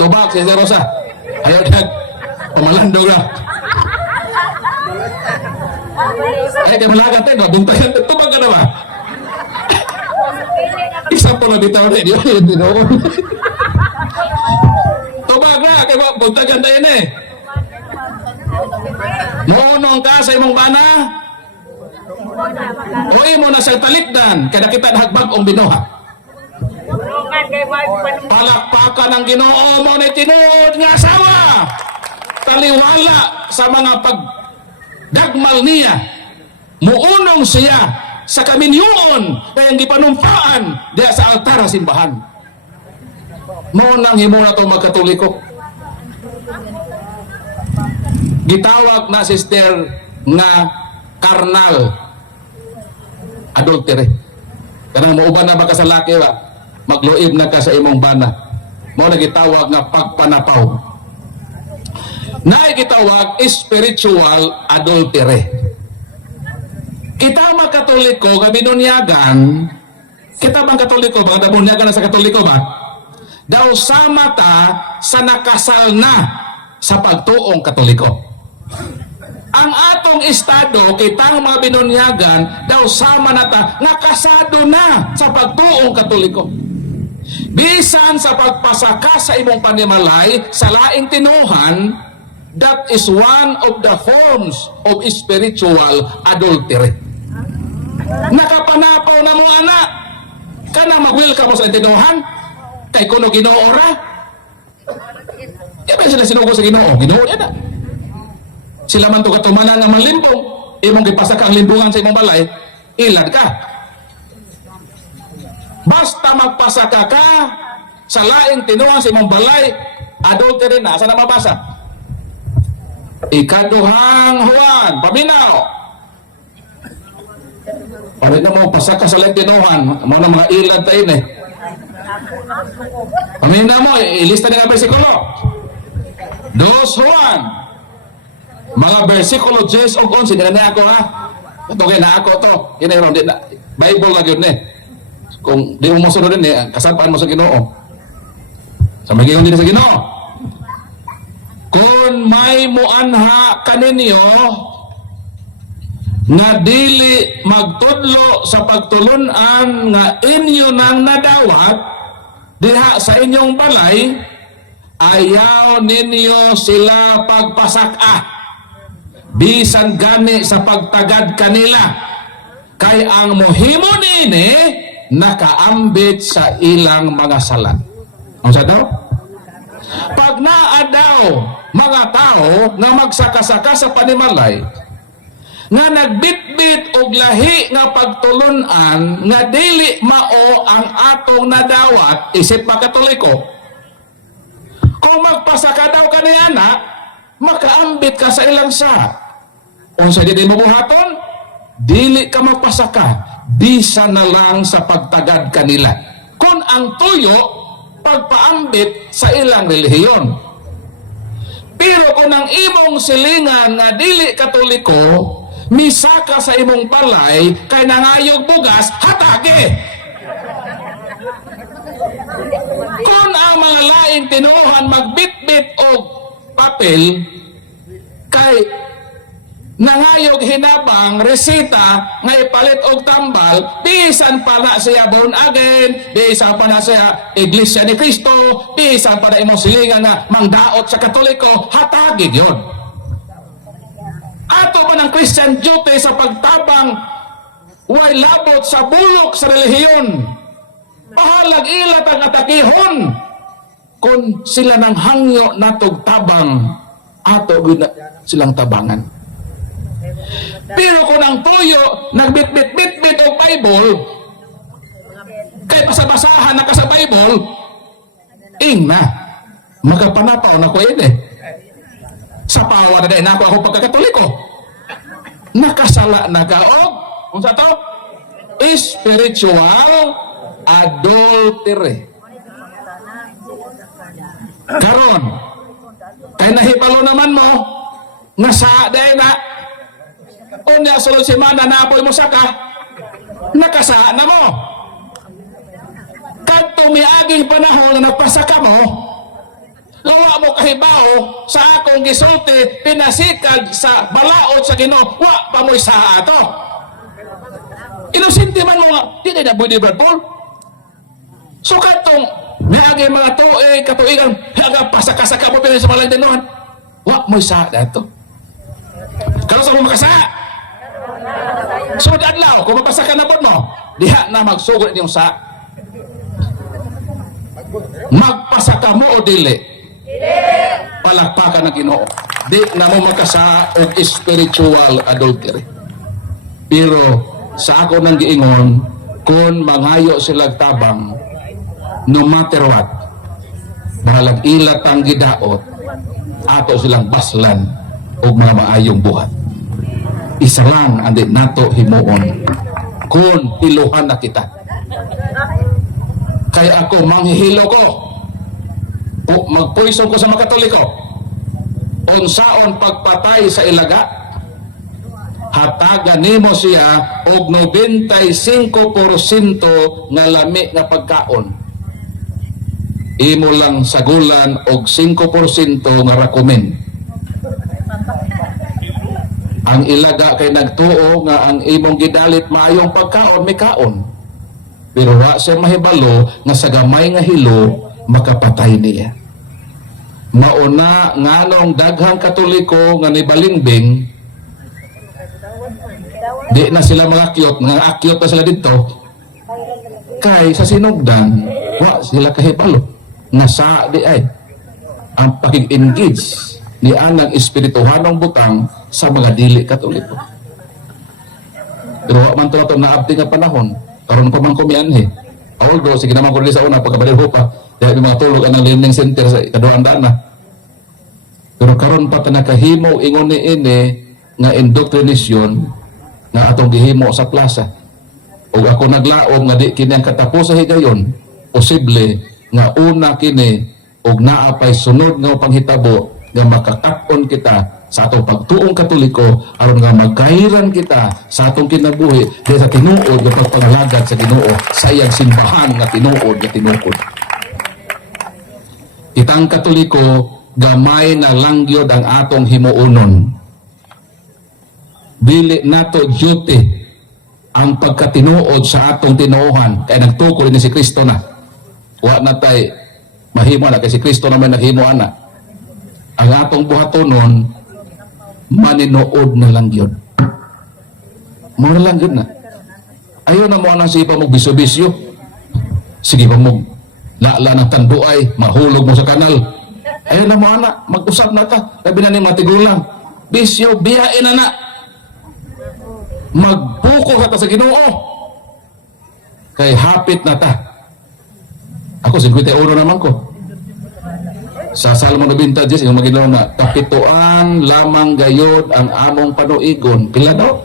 Tubag, Sister Rosa. Ayaw nag pamalandog na. Ay, kaya malagat tayo. Buntayan, tubag ka na ba? Example na dito na. Tubag na, kaya buntagan tayo na eh. Muunong ka sa imong bana. O imo na sa talikdan, kaya kita nahagbag-ong binuha. Palakpakan ng Ginoo mo na tinuod nga asawa. Taliwala sa mga pagdagmal niya. Muunong siya sa kaminyoon kaya hindi panumpaan diya sa altar sa simbahan. Munang himo na ito magkatoliko. Gitawag na sister nga karnal adultery. Kanang mauban na ba ka sa laki ba? Magluib na ka sa imong bana. Mao na gitawag nga pagpanapaw. Na gitawag spiritual adultery. Kita mga Katoliko nga binunyagan, kita bang Katoliko ba binunyagan na sa Katoliko ba? Daw sama ta sa nakasal na sa pagtuong Katoliko. Ang atong estado, kitang mga binunyagan, daw sama na ta, nakasado na sa pagtuong Katoliko. Bisan sa pagpasaka sa imong panimalay, sa laing tinuhan, that is one of the forms of spiritual adultery. Nakapanapaw na mo, anak. Kana mag-will ka mo sa tinuhan? Kay kuno Ginoo ra? Iba sila sinugo sa Ginoo. Ginoo yan na. Sila man to katumanan nga manlimbong, imong gipasaka ang limbungan sa imong balay, ilad ka. Basta magpasaka ka sa laing tinuhan sa imong balay, adultery na. Saan na mabasa? Ikaduhang Juan, paminaw. Pwede na mo pasaka sa laing tinuhan, mo na mga ilad tayo eh. Paminaw mo, ilista na nga versikulo. 2 Juan. Mga versikulo 10 o 11, hindi na ako ha. Ito kaya na ako to. Kinaroon din na. Bible na yun eh. Kung di mo masunod din eh, kasapaan mo sa Ginoo. Sa magigon din sa Ginoo. Kung may muanha kaninyo nga dili magtudlo sa pagtulunan nga inyo nang nadawat diha sa inyong balay, ayaw ninyo sila pagpasaka. Bisan gani sa pagtagad kanila, kay ang mohimo nini nakaambit sa ilang mga sala. Ang sa daw? Pag naadaw mga tao nga magsakasaka sa panimalay, nga nagbitbit og lahi nga pagtulunan nga dili mao ang atong nadawat, isip mga Katoliko, kung magpasaka daw kaniyana, makaambit ka sa ilang sa. Unsa di mo buhaton? Dili ka magpasaka, bisa na lang sa pagtagad kanila. Kung ang tuyo, pagpaambit sa ilang relihiyon. Pero kung ang imong silingan nga dili Katoliko, misaka sa imong palay, kay nangayog bugas, hatage! Kung Kung ang mga laing tinuhan magbitbit o papel, kay nangayog hinabang resita nga ipalit og tambal, bisan pa na siya born again, bisan pa na siya Iglesia ni Cristo, bisan pa na imong silingan nga mangdaot sa Katoliko, hatagid yun. Ato man ang Christian duty sa pagtabang way labot sa bulok sa relihiyon. Pahalag ilat ang atakihon kung sila nang hangyo natog tabang, ato silang tabangan. Pero kung ang tuyo nagbitbit-bitbit o Bible, kay pasabasahan na ka sa Bible, na magapanapaw na ko ini. Sa pawa na dahil na ako pagkakatoliko. Nakasala na ka o, kung sa to, spiritual adultery. Karon, kay nahibalo naman mo, nga sa dahil na, unya sulod si mana naapoy mo saka, nakasaan na mo. Kadto miaging panahon na nagpasaka mo, lawa mo kahibaw sa akong gisulti, pinasikag sa balaod sa Ginoo, wa pa mo'y saa ato. Inusinti man mo nga, di na pwede Brad Paul. So kadtong miaging mga katuigan, haga pasaka-saka mo pinag sa malang dinuhan, wa mo'y saa ato. Kalau sa mo makasa, so adlaw kung mapasaka na po mo, diha na magsugod yung sa magpasaka mo o dili? Palakpakan ng Ginoo. Di na mo makasa og spiritual adultery. Pero sa ako nang giingon, kung mangayo sila tabang, no matter what, bahalag ilat ang gidaot, ato silang baslan og mga maayong buhat. Isa lang ang di nato himuon kung piluhan na kita. Kaya ako manghihilo ko, magpuison ko sa mga Katoliko, unsaon pagpatay sa ilaga, hatagan nimo siya og 95% nga lami nga pagkaon. Imo lang sagulan og 5% nga rakumen. Ang ilaga kay nagtuo nga ang imong gidalit maayong pagkaon, may kaon. Pero wa siya mahibalo nga sa gamay nga hilo makapatay niya. Mauna nganong daghang Katoliko nga nibalingbing, di na sila mga akyot, nga akyot na sila dito, kay sa sinugdan, wa sila kahibalo. Nga sa di ay, ang pakig-engage ni anang espirituhanong butang sa mga dili Katoliko. Pero wa man to naabdi nga panahon, karon pa man kumianhi. Although sige naman ko sa una pagkabalil ho pa, dahil mga tulog ang learning center sa kaduang dana. Pero karon pa ta nakahimo ingon ni ini nga indoctrination nga atong gihimo sa plaza. Ug ako naglaom nga di kini ang katapos sa higayon, posible nga una kini ug naa pay sunod nga panghitabo nga makakapon kita sa atong pagtuong Katoliko aron nga magkairan kita sa atong kinabuhi dahil sa tinuod nga pagpangalagad sa Ginoo sa iyang simbahan nga tinuod nga tinukod. Kitang Katoliko gamay na langyod ang atong himuonon. Dili nato duty ang pagkatinuod sa atong tinuohan kay nagtukod ni si Kristo na. Wa na tay mahimo na kay si Kristo naman naghimo ana. Ang atong buhatonon maninood na lang yun. Muna lang yun na. Ayaw na mo anang sipa mo bisyo-bisyo. Sige pa mo lala ng tanduay, mahulog mo sa kanal. Ayaw na mo ana, mag-usap na ta. Labi na ni matigulang. Bisyo, biyain na na. Magbuko ka ta sa Ginoo. Kay hapit na ta. Ako, 51 naman ko. Sa Salmo 90, yung maginaw na, kapituan lamang gayod ang among panuigon. Pila daw?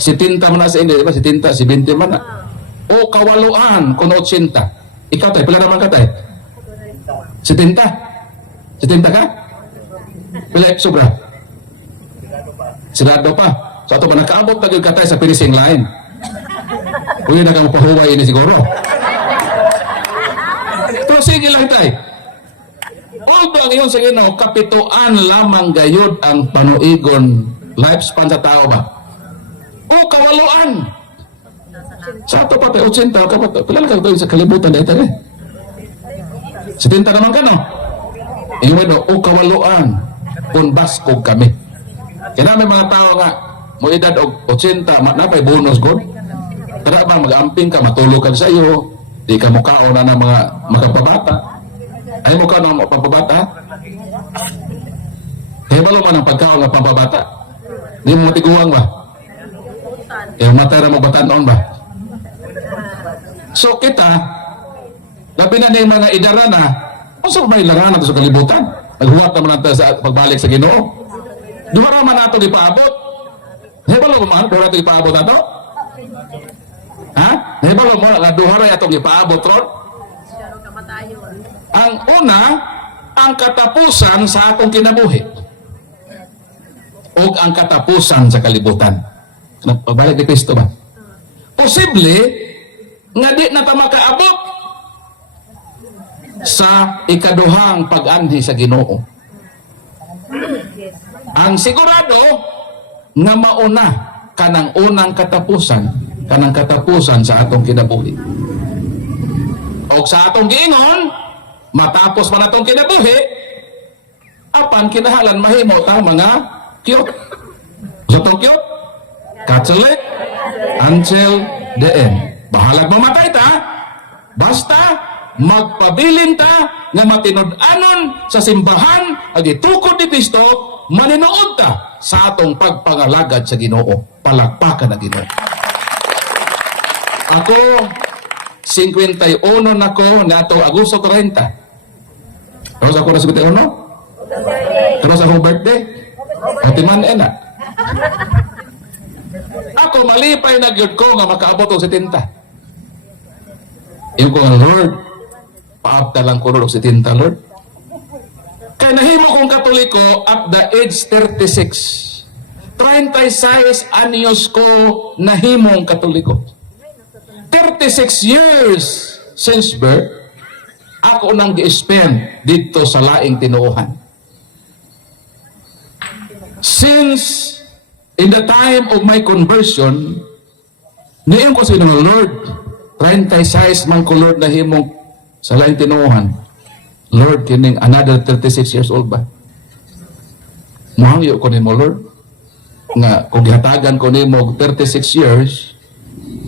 Si Tinta man na sa India, diba? Si Tinta, si 20 man na. O kawaluan, kung 80. Ikaw tayo, pila naman ka tayo? Si Tinta? Si Tinta ka? Pila sobra? Sigado pa. So ato ba, nakaabot na ka tayo sa finishing line. Uy, nakamupahuway ini siguro. Pero sige lang tay. Although ang iyon sa Ginoo kapituan lamang gayud ang panuigon lifespan sa tao ba? O kawaluan. Sa ato pa 80 ka pa. Pila ka to sa kalibutan dito eh. 70 naman ka no. Iyon o kawaluan kun baskog kami. Kaya may mga tao nga mo edad og 80 napay bonus god. Tara ba mag-amping ka matulog ka sa iyo. Di ka mukaon na ng mga magpapabata. Ay mo ka ng magpapabata? Kaya balo man ang pagkaon ng pampabata? Di mo matiguang ba? Eh matera mo batanon ba? So kita, labi na yung mga idara na, kung saan may larangan natin sa kalibutan? Naghuwat naman natin sa pagbalik sa Ginoo. Duha naman nato ipaabot. Hebalo mo man, duha nato ipaabot nato? Ha? Hebalo mo, duha rin atong ipaabot ron? Ang una, ang katapusan sa atong kinabuhi. O ang katapusan sa kalibutan. Pagbalik ni Kristo ba? Posible, nga di na ta makaabot sa ikaduhang pag-anhi sa Ginoo. Ang sigurado nga mauna kanang unang katapusan, kanang katapusan sa atong kinabuhi. O sa atong giingon, matapos man atong kinabuhi, apan kinahanglan mahimo ta mga cute. So tong cute, Catholic until the end. Bahalag mamatay ta, basta magpabilin ta nga matinud-anon sa simbahan ag itukod ni Kristo, maninuod ta sa atong pagpangalagad sa Ginoo. Palakpakan na Ginoo. Ako 51 nako nato Agosto 30. Tapos ako na 51. Tapos akong birthday. Otiman na. Ako malipay na gyud ko nga makaabot og 70. Yung ko nga, Lord, paabta lang ko Lord og 70, Lord. Kaya nahimo kong Katoliko at the age 36. 36 anyos ko nahimong Katoliko. 36 years since birth, ako nang gi-spend dito sa laing tinuohan. Since in the time of my conversion, niyon ko sa Ginoo, Lord, 36 man ko Lord nahimong sa laing tinuohan. Lord, kining another 36 years old ba? Mahangyo ko nimo Lord nga kung gihatagan ko nimo 36 years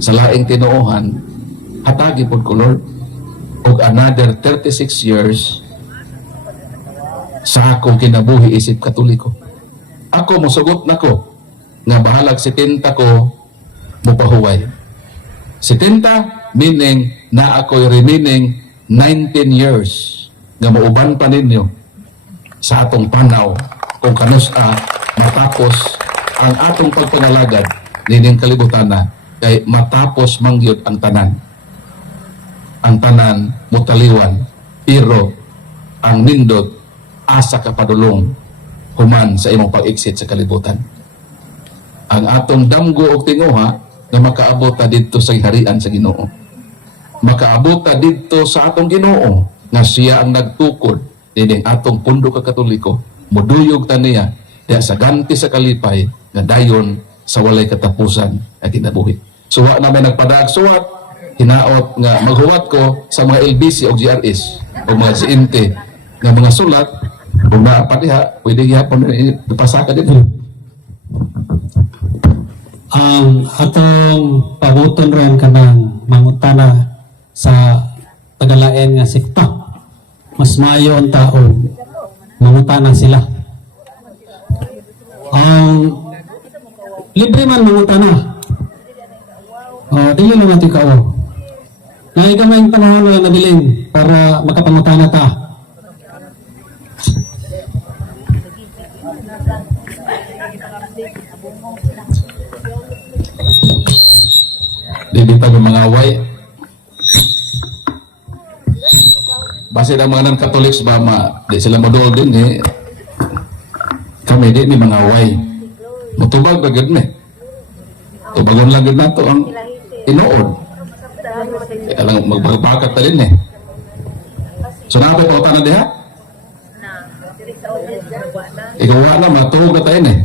sa laing tinuohan, hatagi pod ko Lord og another 36 years sa akong kinabuhi isip Katoliko. Ako mosugot nako nga bahalag 70 ko mupahuway. 70 meaning na ako remaining 19 years nga mauban pa ninyo sa atong panaw kung kanusa matapos ang atong pagpangalagad nining kalibutan na kay matapos mangyod ang tanan. Ang tanan mutaliwan pero ang nindot asa ka padulong human sa imong pag-exit sa kalibutan. Ang atong damgo og tinguha nga makaabot ta didto sa harian sa Ginoo. Makaabot ta didto sa atong Ginoo nga siya ang nagtukod dining atong pundo ka Katoliko. Muduyog ta niya diha sa ganti sa kalipay nga dayon sa walay katapusan nga kinabuhi. Suwa na may nagpadag suwat, hinaot nga maghuwat ko sa mga LBC o GRS o mga CNT nga mga sulat kung naapat diha, pwede gihapon ipasaka dito. Ang atong pabuton rin kanang mangutana sa tagalain nga sikta. Mas maayo ang tao mangutana sila. Ang libre man mangutana. Dili naman ito ikaw. Ngayon ka may panahon na nabiling para makapangutana ta. Di tayo mga away. Base ng mga non-Catholics ba, di sila modol din eh. Kami di ni mga away. Mutubag ba gud me? Tubagon lang gud nato ang tinuod. Kaya lang magbagat ta din eh. So napay pangutana diha? Ikaw na, matuog na tayo eh.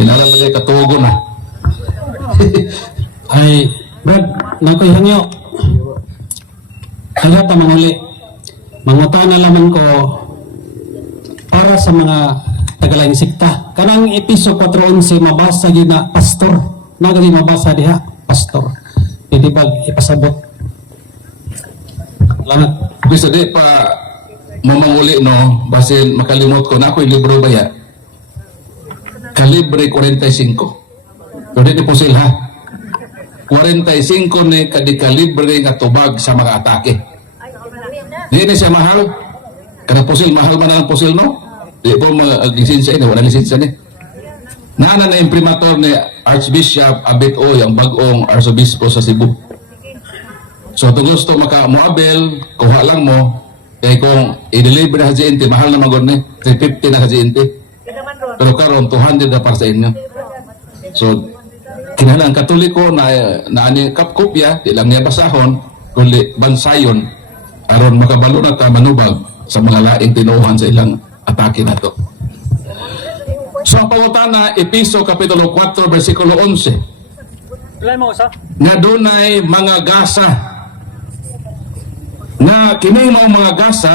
Kinala na tayo katugo na. Ay, Brad, nakoy hangyo. Ayaw pa manguli. Mangutana lamang ko para sa mga tagalaing sikta. Kanang episode 4:11 mabasa gyud na pastor. Nagadi mabasa diha, pastor. Pwede ba ipasabot? Salamat. Bisa di pa mamanguli no, basin makalimot ko na ako'y libro ba ya? Kalibre 45. Pero di po sila. 45 ni kadikalibre nga tubag sa mga atake. Di ni siya mahal. Kada pusil, mahal man ang pusil no? Di po lisensya ini, wala lisensya ni. Nana na imprimator ni Archbishop Abet Oy, ang bagong Arsobispo sa Cebu. So kung gusto maka-muabel, kuha lang mo. Kaya kung i-deliver na sa GNT, mahal na magod ni. 350 na sa GNT. Pero karon 200 na para sa inyo. So, kinahanglan ang Katoliko na ani kapkopya, di lang niya basahon, kundi bansayon, aron makabalo na ta manubag sa mga laing tinuuhan sa ilang atake na to. So, ang pangutana, Episo Kapitulo 4, versikulo 11. Ilan mo sa? Nga dunay mga gasa na kining mga gasa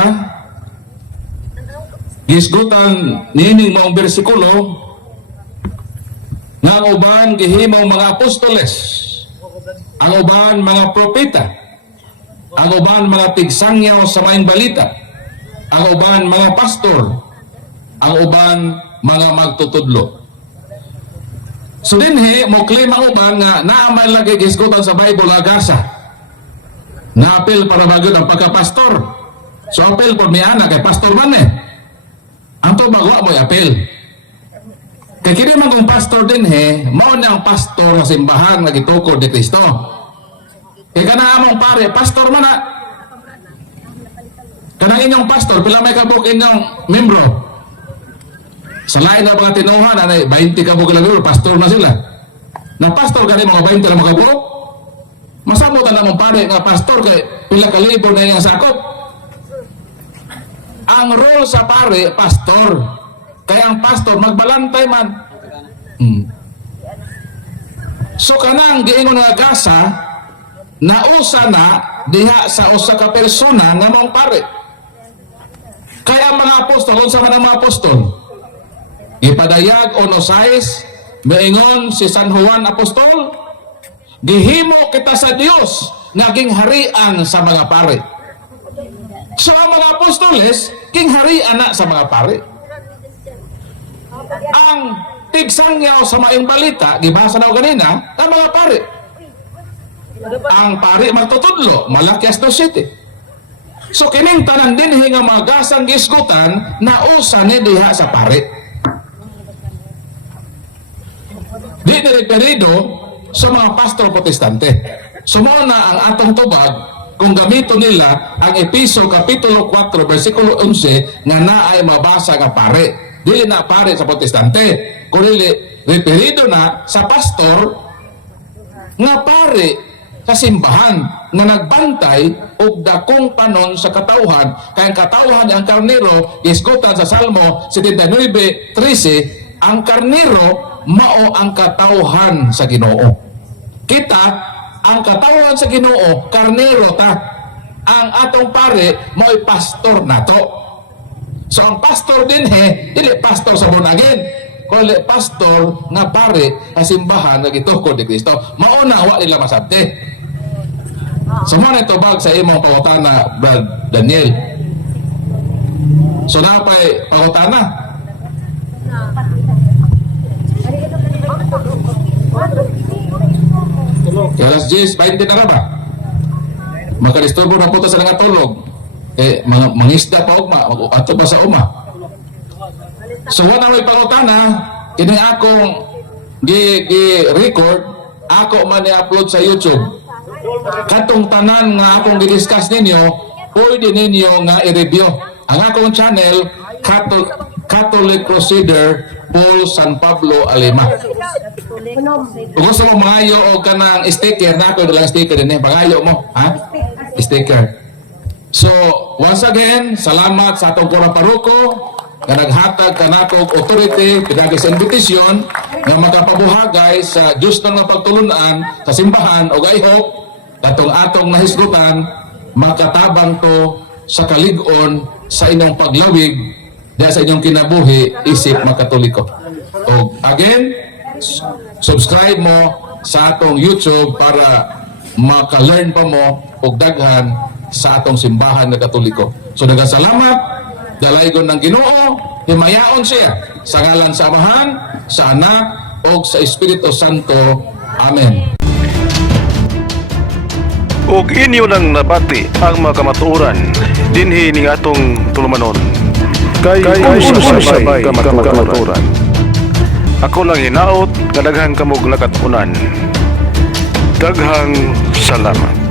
gisgutan nining maong bersikulo nga ang uban gihimaw mga apostoles, ang uban mga propeta, ang uban mga tigsangyaw sa maayong balita, ang uban mga pastor, ang uban mga magtutudlo. So dinhi mo claim ang uban nga naamay lagi gisgutan sa Bible nga gasa. Na-apil para bagod ang pagka-pastor. So apil po may anak kay pastor man eh. Ang to bagwa mo apil. Kaya kini man kung pastor din mao na ang pastor sa simbahan nga gitukod ni Kristo. Kaya kana among pare, pastor man na. Kanang inyong pastor, pila may kabuk inyong membro. Sa lain na mga tinuhan, 20 kabuk lang yun, pastor na sila. Na pastor kani mga 20 na mga kabuk. Masamutan namang pare nga pastor kay pila ka libo na yung sakop. Ang role sa pare, pastor. Kaya ang pastor, magbalantay man. So kanang giingon nga gasa, nausa na diha sa usa ka persona nga mong pare. Kaya ang mga apostol, unsa man ang mga apostol? Ipadayag o nosais, maingon si San Juan Apostol, gihimo kita sa Dios naging harian sa mga pare. So ang mga apostoles king harian na sa mga pare. Ang tigsangyaw sa maayong balita gibasa na ganina ang mga pare. Ang pare magtutudlo Malakias 2:7. So kining tanan dinhi nga mga gasang gisgutan na usa ni diha sa pare. Di na referido sa mga pastor protestante. Sumao na ang atong tubag kung gamito nila ang Episo Kapitulo 4 versikulo 11 nga naay mabasa nga pare. Dili na pare sa protestante, kundi referido na sa pastor nga pare sa simbahan nga nagbantay og dakong panon sa katawhan. Kaya ang katawhan ang karnero gisgutan sa Salmo 79:13, ang karnero mao ang katawhan sa Ginoo. Kita, ang katawan sa Ginoo, karnero ta. Ang atong pare, mo'y pastor nato. So ang pastor din dili pastor sa bunagin. Kundi pastor nga pare sa simbahan nga gitukod ni Kristo. Mauna wa nila masabti. So mo na tubag sa imong pangutana, Brad Daniel. So napay pangutana. Kaya alas 10:20 na ba? Makadisturbo na po sa nga tulog. Mga mangisda pa ugma, ato pa sa uma. So wala may pangutana, kini akong gi-record, ako man i-upload sa YouTube. Katong tanan nga akong gi-discuss ninyo, pwede ninyo nga i-review. Ang akong channel, Catholic Crusader Paul San Pablo Alema. Kung gusto mo mangayo o kanang sticker, na ako lang sticker din pangayo mo, ha? sticker. So, once again, salamat sa atong pura paruko nga naghatag kanatog authority pinagi sa imbitasyon nga makapabuhagay sa Diyos na nga pagtulunan sa simbahan o I hope katong atong nahisgutan makatabang to sa kalig-on sa inyong paglawig dahil sa inyong kinabuhi isip makatoliko. O again, subscribe mo sa atong YouTube para maka-learn pa mo og daghan sa atong simbahan na Katoliko. So nagasalamat, dalaygon ng Ginoo, himayaon siya sa ngalan sa Amahan, sa Anak, o sa Espiritu Santo. Amen. Ug inyo nang nabati ang mga kamatuoran dinhi ning atong tulumanon. Kay sabay kamatuoran. Ako lang hinaot, kadaghang kamog nakatunan. Daghang salamat.